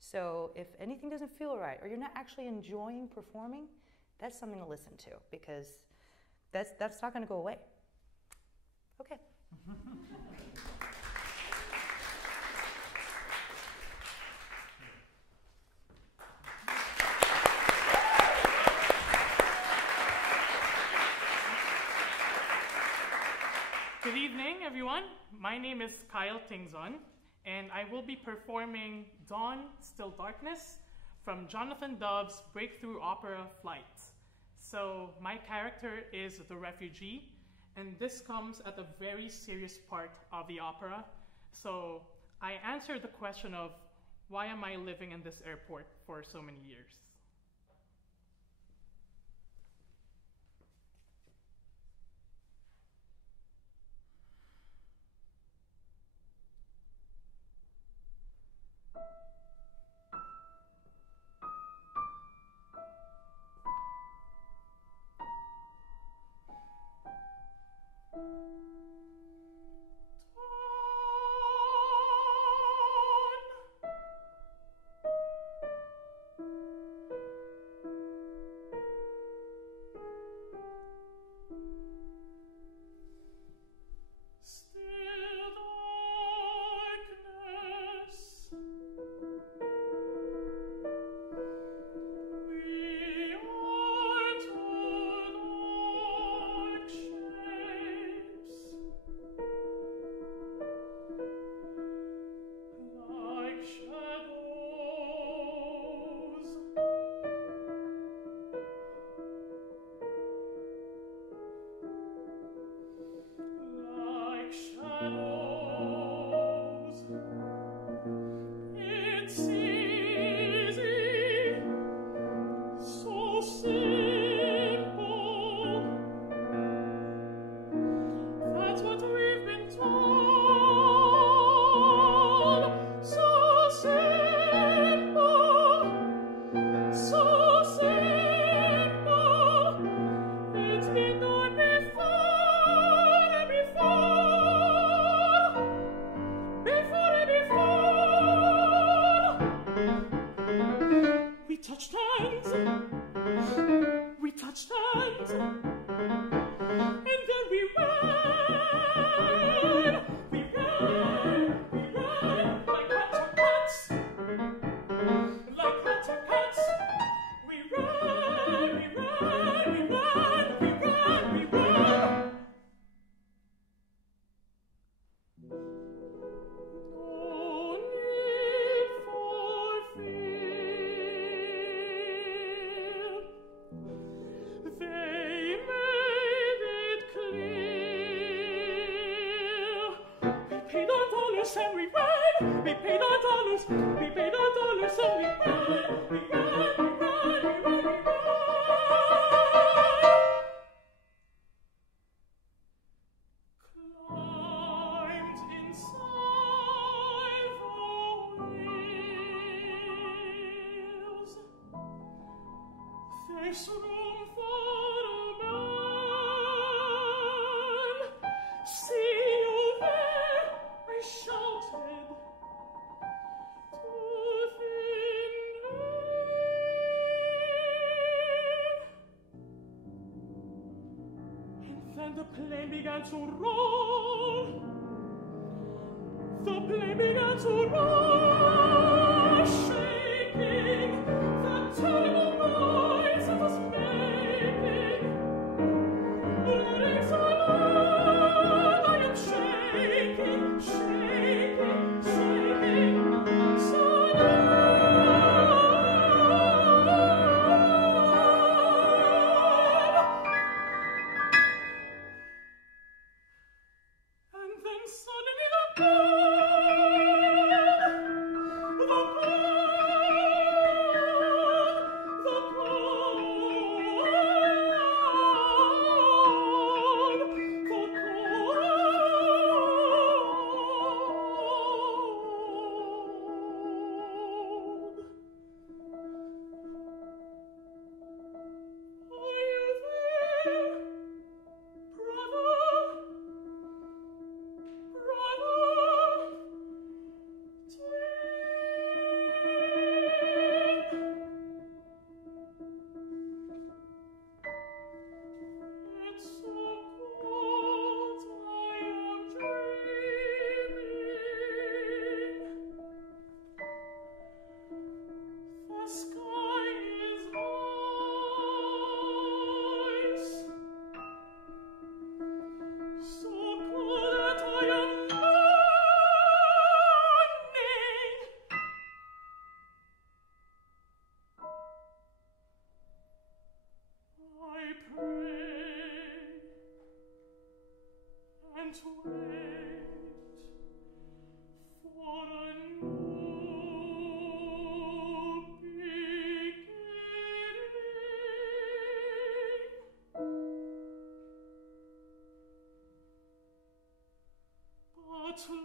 So if anything doesn't feel right, or you're not actually enjoying performing, that's something to listen to because that's not going to go away. Okay. Good evening, everyone. My name is Kyle Tingzon, and I will be performing Dawn, Still Darkness from Jonathan Dove's breakthrough opera Flight. So my character is the refugee, and this comes at a very serious part of the opera. So I answer the question of, why am I living in this airport for so many years? dollars and we ran. We paid our dollars, we paid our dollars and we ran. We ran, we ran, we ran, we ran. Climbed inside the wheels. There's room for a man. See you there, I shouted to thin air. And then the plane began to roll. The plane began to roll, shaking the terrible noise it was making. Running so loud, I am shaking, shaking, shaking, so loud. And then suddenly the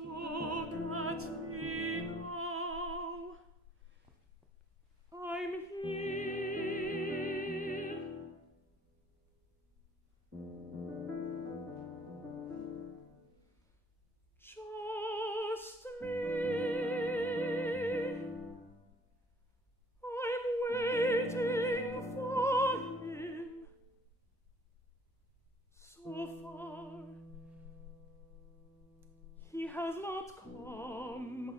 look at me now. I'm here. Just me. I'm waiting for him. So far he has not come.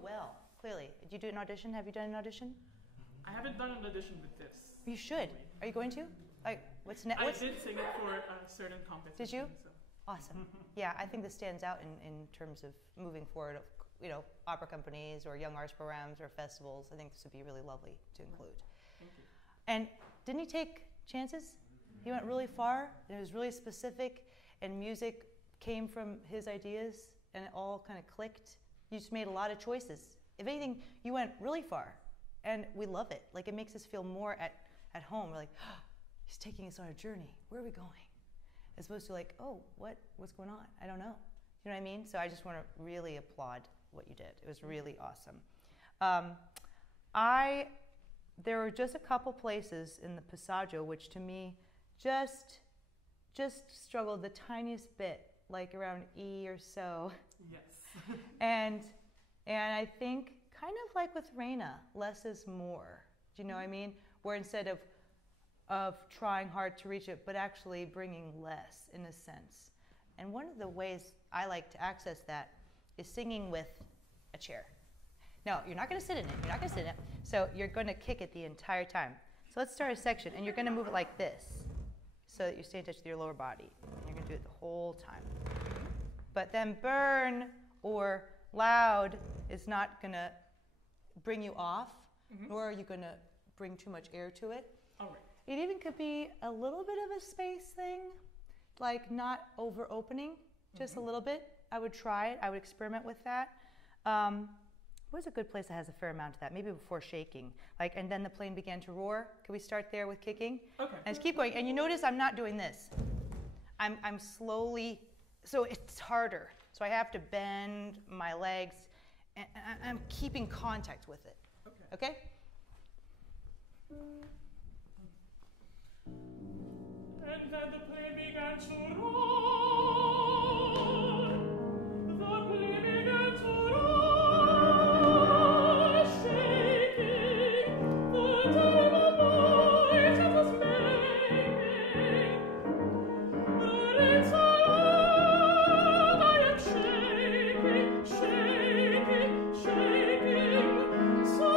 Well, clearly. Did you do an audition? Have you done an audition? I haven't done an audition with this. You should. Are you going to? Like, what's next? I did sing it for a certain competition. Did you? So. Awesome. Yeah, I think this stands out in terms of moving forward of, opera companies or young arts programs or festivals. I think this would be really lovely to include. Thank you. And didn't he take chances? He went really far, and it was really specific, and music came from his ideas, and it all kind of clicked. You just made a lot of choices. If anything, you went really far, and we love it. Like, it makes us feel more at home. We're like, oh, he's taking us on a journey. Where are we going? As opposed to like, oh, what's going on? I don't know. You know what I mean? So I just want to really applaud what you did. It was really awesome. There were just a couple places in the passaggio which to me just struggled the tiniest bit, like around E or so. Yes. and I think kind of like with Rayna, less is more. Do you know what I mean? Where instead of trying hard to reach it, but actually bringing less in a sense. And one of the ways I like to access that is singing with a chair. No, you're not going to sit in it. You're not going to sit in it. So you're going to kick it the entire time. So let's start a section, and you're going to move it like this so that you stay in touch with your lower body. And you're going to do it the whole time. But then burn or loud is not going to bring you off, nor are you going to bring too much air to it. All right. It even could be a little bit of a space thing, like not over opening, just a little bit. I would try it. I would experiment with that. Where's a good place that has a fair amount of that? Maybe before shaking. Like, and then the plane began to roar. Can we start there with kicking? Okay. And just keep going. And you notice I'm not doing this. I'm slowly, so it's harder. So I have to bend my legs, and I'm keeping contact with it. Okay? And then the plane began to roar. The plane began to roar, shaking the dynamite it was making. But inside I am shaking, shaking, shaking. So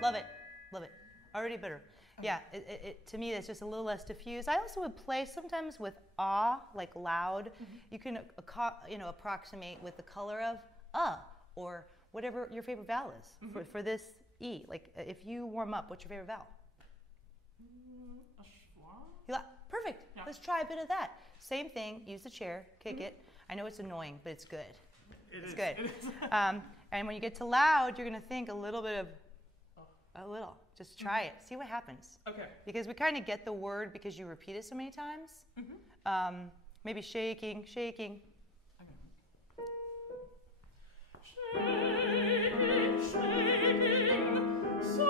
love it, love it. Already better. Yeah, to me, it's just a little less diffuse. I also would play sometimes with ah, like loud. You can approximate with the color of or whatever your favorite vowel is for this E. Like if you warm up, what's your favorite vowel? Perfect. Yeah. Let's try a bit of that. Same thing. Use the chair, kick it. I know it's annoying, but it's good. It's good. It is. And when you get to loud, you're going to think a little bit of a little. Just try it. See what happens. Okay. Because we kind of get the word because you repeat it so many times. Maybe shaking, shaking. Shaking, shaking, so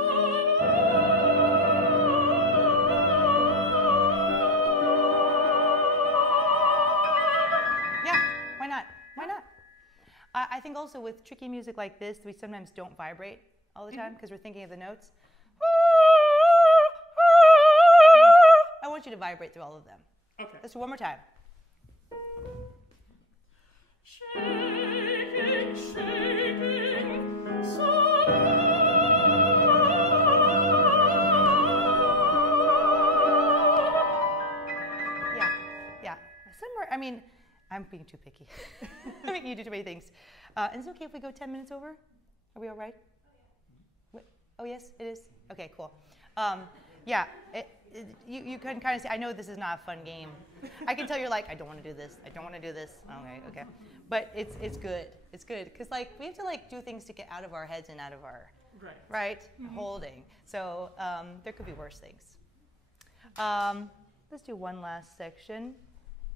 Yeah, why not? Why not? I think also with tricky music like this, we sometimes don't vibrate all the time because we're thinking of the notes. I want you to vibrate through all of them. Okay. Let's do one more time. Shaking, shaking, so Yeah. Somewhere, I mean, I'm being too picky. I mean, you do too many things. And is it okay if we go 10 minutes over? Are we all right? Oh, yes, it is? Okay, cool. Yeah, you can kind of see, I know this is not a fun game. I can tell you're like, I don't want to do this. I don't want to do this. Okay. But it's good. It's good. Because, like, we have to, like, do things to get out of our heads and out of our, right? Holding. So there could be worse things. Let's do one last section.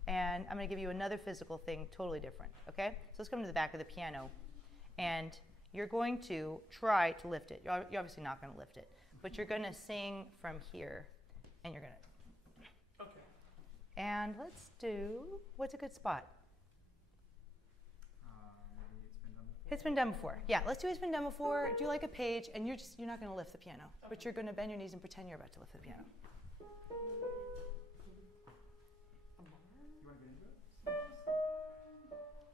And I'm going to give you another physical thing, totally different, okay? So let's come to the back of the piano. And you're going to try to lift it. You're obviously not going to lift it. But you're going to sing from here. And you're going to... Okay. And let's do... What's a good spot? It's been done before. Yeah, let's do it's been done before. Do like a page. And you're not going to lift the piano. Okay. But you're going to bend your knees and pretend you're about to lift the piano.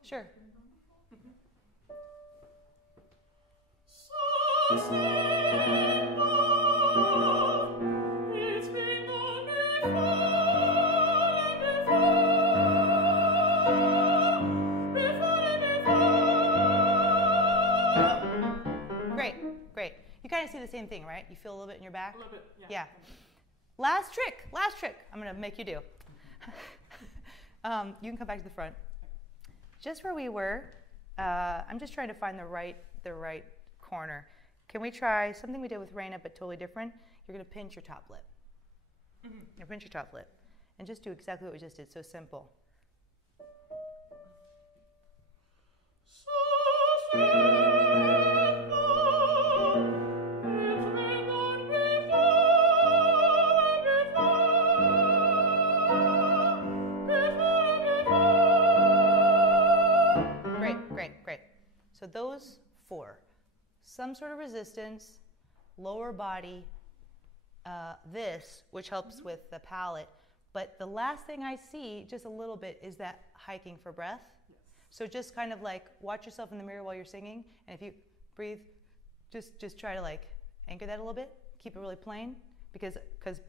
Sure. So simple, it's been done before. Great. You kind of see the same thing, right? You feel a little bit in your back? A little bit, Yeah. Last trick. I'm going to make you do. You can come back to the front. Just where we were, I'm just trying to find the right corner. Can we try something we did with Rayna, but totally different? You're going to pinch your top lip. You pinch your top lip. And just do exactly what we just did. So simple. Great. So those four. Some sort of resistance, lower body, this, which helps with the palate. But the last thing I see, just a little bit, is that hiking for breath. Yes. So just kind of like watch yourself in the mirror while you're singing, and if you breathe, just try to like anchor that a little bit, keep it really plain, because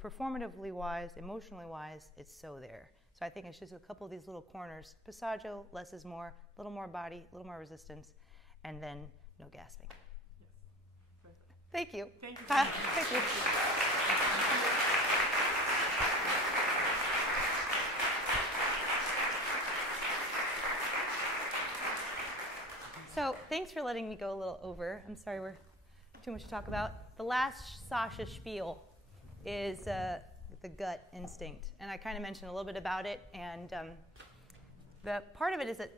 performatively wise, emotionally wise, it's so there. So I think it's just a couple of these little corners. Passaggio, less is more, a little more body, a little more resistance, and then no gasping. Yes. Thank you. Thank you. Thank you. So thanks for letting me go a little over. I'm sorry we're too much to talk about. The last Sasha spiel is the gut instinct. And I kind of mentioned a little bit about it. And the part of it is that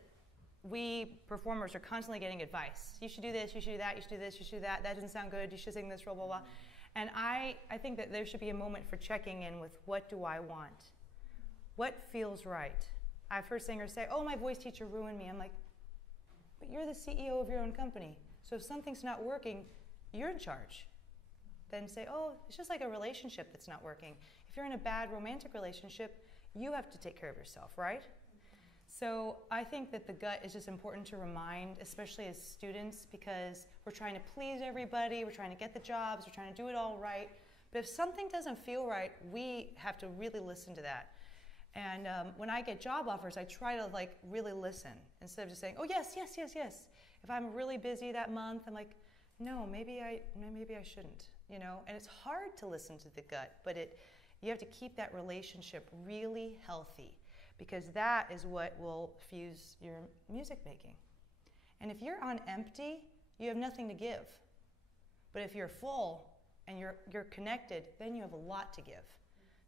we performers are constantly getting advice. You should do this, you should do that, you should do this, you should do that. That doesn't sound good, you should sing this, blah, blah, blah. And I think that there should be a moment for checking in with what do I want? What feels right? I've heard singers say, oh, my voice teacher ruined me. I'm like, but you're the CEO of your own company. So if something's not working, you're in charge. Then say, oh, it's just like a relationship that's not working. If you're in a bad romantic relationship, you have to take care of yourself, right? So I think that the gut is just important to remind, especially as students, because we're trying to please everybody, we're trying to get the jobs, we're trying to do it all right. But if something doesn't feel right, we have to really listen to that. And when I get job offers, I try to like really listen instead of just saying, oh yes, yes, yes, yes. If I'm really busy that month, I'm like, no, maybe I shouldn't, you know. And it's hard to listen to the gut, but you have to keep that relationship really healthy, because that is what will fuse your music making. And if you're on empty, you have nothing to give. But if you're full and you're connected, then you have a lot to give.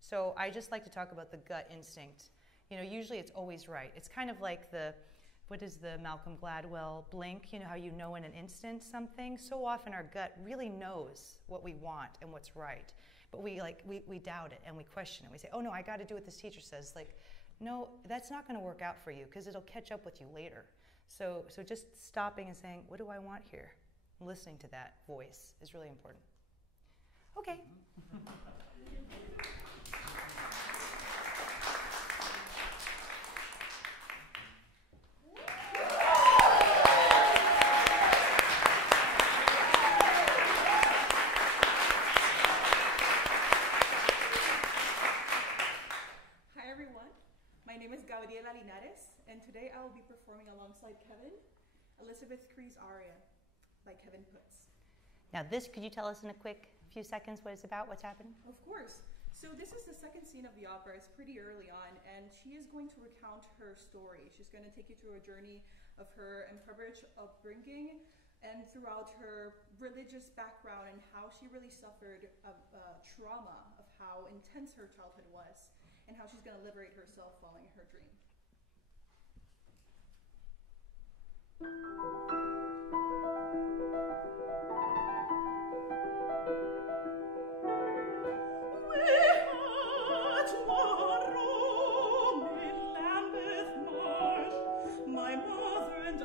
So I just like to talk about the gut instinct. You know, usually it's always right. It's kind of like what is the Malcolm Gladwell blink? You know how you know in an instant something? So often our gut really knows what we want and what's right. But we doubt it and we question it. We say, oh no, I got to do what this teacher says. Like, no, that's not going to work out for you because it'll catch up with you later. So just stopping and saying, what do I want here? Listening to that voice is really important. Okay. Gabriela Linares, and today I will be performing alongside Kevin, Elizabeth Cree's Aria by Kevin Puts. Now could you tell us in a quick few seconds what it's about, what's happening? Of course. So this is the second scene of the opera. It's pretty early on, and she is going to recount her story. She's going to take you through a journey of her impoverished upbringing and throughout her religious background and how she really suffered a trauma of how intense her childhood was, and how she's going to liberate herself following her dream. My mother and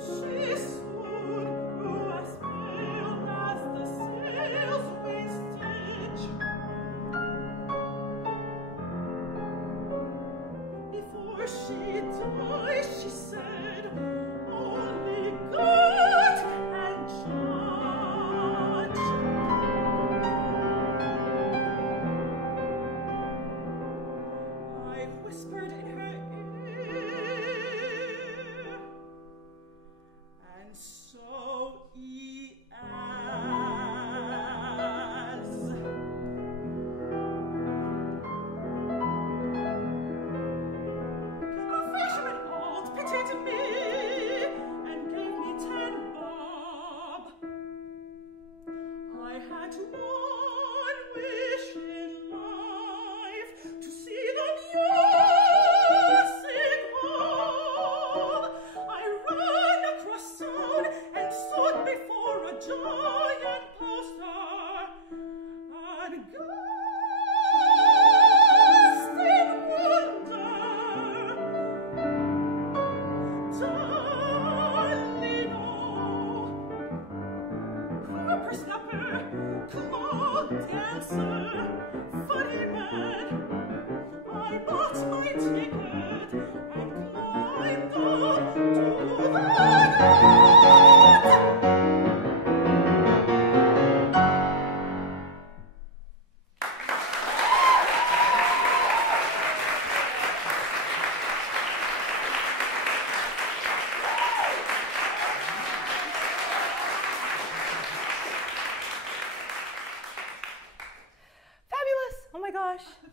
She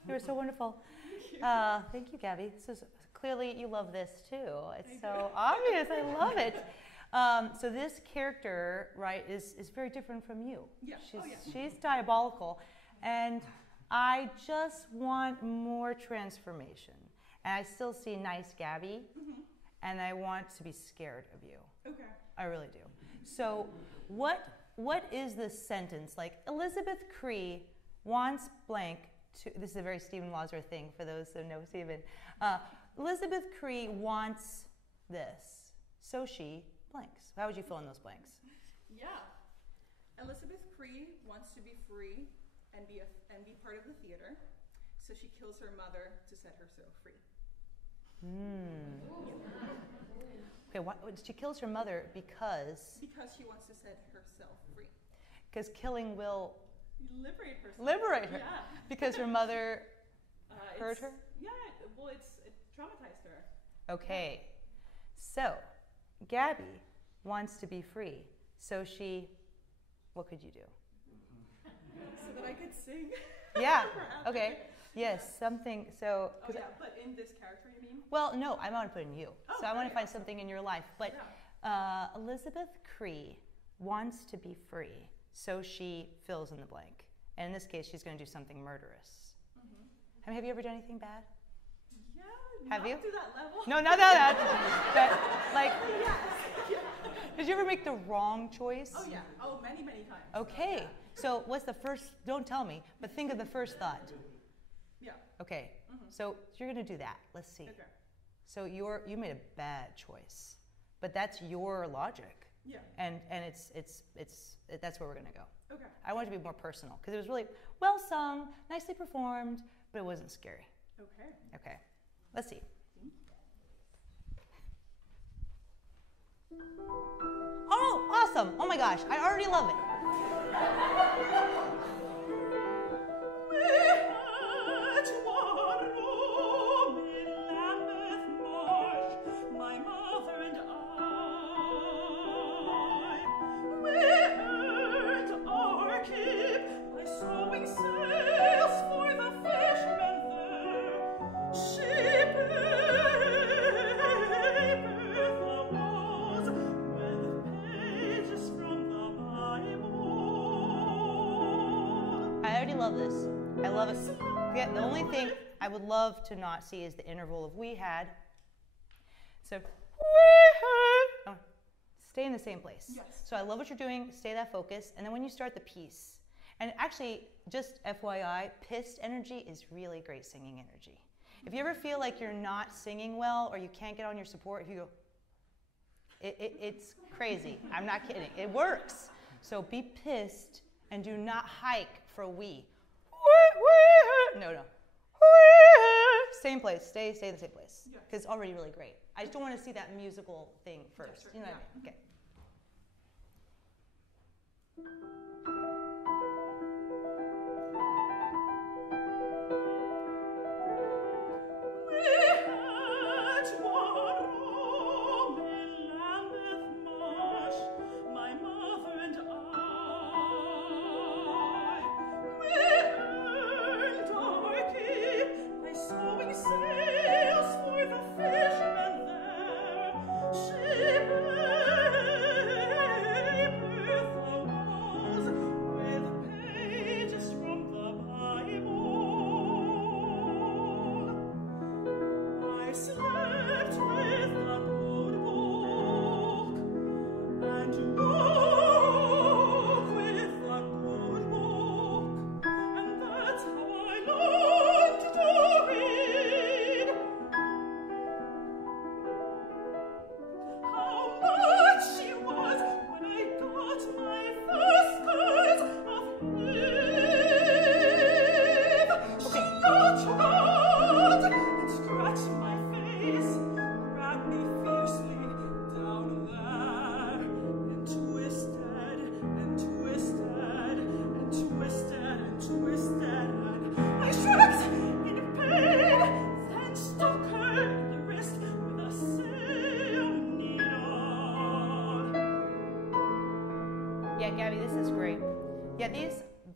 You were so wonderful. Thank you, Gabby. This is clearly you love this too. It's so obvious. I love it. So this character, right, is very different from you. Yeah. She's diabolical, and I just want more transformation. And I still see nice Gabby, and I want to be scared of you. Okay. I really do. So what is this sentence? Like, Elizabeth Cree wants blank to, this is a very Stephen Lazar thing for those who know Stephen. Elizabeth Cree wants this, so she blanks. How would you fill in those blanks? Yeah. Elizabeth Cree wants to be free and be part of the theater, so she kills her mother to set herself free. Okay, she kills her mother because? Because she wants to set herself free. Because killing will liberate herself. Liberate her. Yeah. Because her mother hurt her? Yeah, well, it traumatized her. Okay. So, Gabby wants to be free. So she, what could you do? So that I could sing. Yeah. Okay. Yes, something. So. Oh, yeah, but in this character, you mean? Well, no, I want to put in you. Oh, so I want to find something in your life. But Elizabeth Cree wants to be free. So she fills in the blank. And in this case, she's going to do something murderous. Have you ever done anything bad? Yeah, have you? Not to that level. No, not that. But, like, Yes. Did you ever make the wrong choice? Oh, yeah. Oh, many, many times. Okay. Yeah. So what's the first, don't tell me, but think of the first thought. Yeah. Okay. So you're going to do that. Let's see. Okay. So you made a bad choice. But that's your logic. Yeah. And that's where we're going to go. Okay. I want it to be more personal because it was really well sung, nicely performed, but it wasn't scary. Okay. Okay. Let's see. Oh, awesome. Oh my gosh, I already love it. Love this. I love it. Yeah, the only thing I would love to not see is the interval of we had. So, oh, stay in the same place. Yes. So I love what you're doing. Stay that focus. And then when you start the piece, and actually, just FYI, pissed energy is really great singing energy. If you ever feel like you're not singing well or you can't get on your support, if you go, it's crazy. I'm not kidding. It works. So be pissed and do not hike for we. No. Same place. Stay in the same place. Yes. Because it's already really great. I just don't want to see that musical thing first. Sure. You know Yeah. what I mean? Okay. Yeah, Gabby, this is great. Yeah,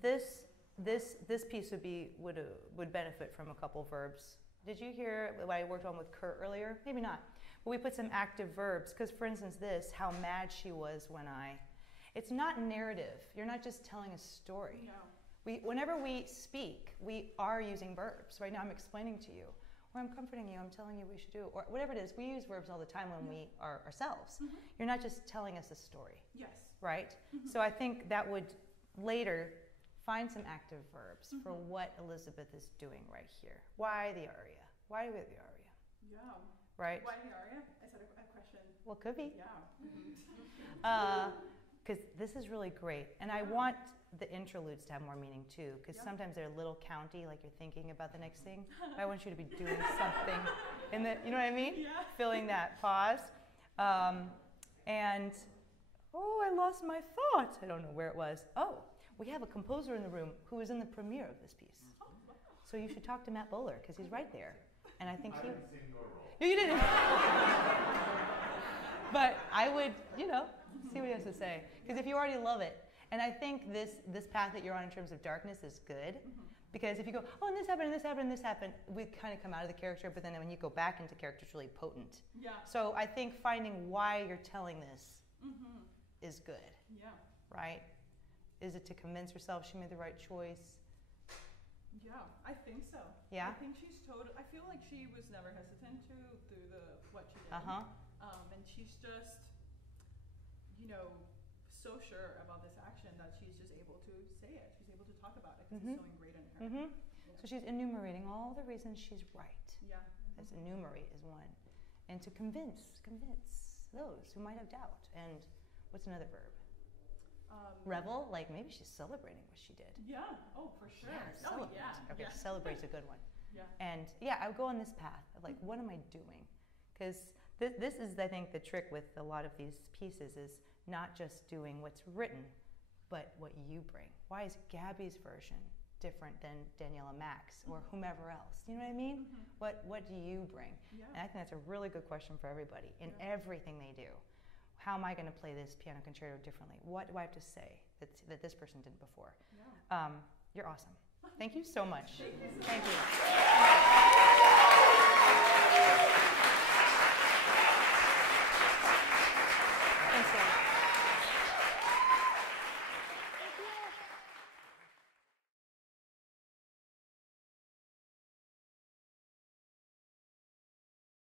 this piece would benefit from a couple verbs. Did you hear what I worked on with Korth earlier? Maybe not. But we put some active verbs because, for instance, this, how mad she was when I. It's not narrative. You're not just telling a story. No. Whenever we speak, we are using verbs. Right now, I'm explaining to you, or I'm comforting you. I'm telling you what you should do, or whatever it is. We use verbs all the time when we are ourselves. Mm-hmm. You're not just telling us a story. Yes. Right? Mm-hmm. So I think that would later find some active verbs for what Elizabeth is doing right here. Why the aria? Why do we have the aria? Yeah. Right? Why the aria? Is that a question? Well, could be. Yeah. Because this is really great. And I want the interludes to have more meaning too, because sometimes they're a little county, like you're thinking about the next thing. I want you to be doing something in the, you know what I mean? Yeah. Filling that pause. And, oh, I lost my thought. I don't know where it was. Oh, we have a composer in the room who was in the premiere of this piece. So you should talk to Matt Bowler, because he's right there. And I think he... didn't sing your role. You didn't. But I would, you know, see what he has to say. Because if you already love it, and I think this path that you're on in terms of darkness is good, because if you go, oh, and this happened, and this happened, and this happened, we kind of come out of the character, but then when you go back into character, it's really potent. Yeah. So I think finding why you're telling this is good, Yeah. right? Is it to convince herself she made the right choice? Yeah, I think so. Yeah? I think she's I feel like she was never hesitant through what she did. Uh-huh. And she's just, so sure about this action that she's just able to say it. She's able to talk about it because it's so ingrained in her. So she's enumerating all the reasons she's right. Yeah. As enumerate is one. And to convince those who might have doubt. And what's another verb? Revel, like maybe she's celebrating what she did. Yeah. Oh, for sure. Yeah, Oh, celebrate. yeah. Okay, Yeah. celebrate's a good one. Yeah. And yeah, I would go on this path of like, what am I doing? Because this is, I think, the trick with a lot of these pieces is not just doing what's written, but what you bring. Why is Gabby's version different than Daniela Mack's or whomever else? You know what I mean? What do you bring? Yeah. And I think that's a really good question for everybody in everything they do. How am I going to play this piano concerto differently? What do I have to say that this person didn't before? Yeah. You're awesome. Thank you so much. Thank you.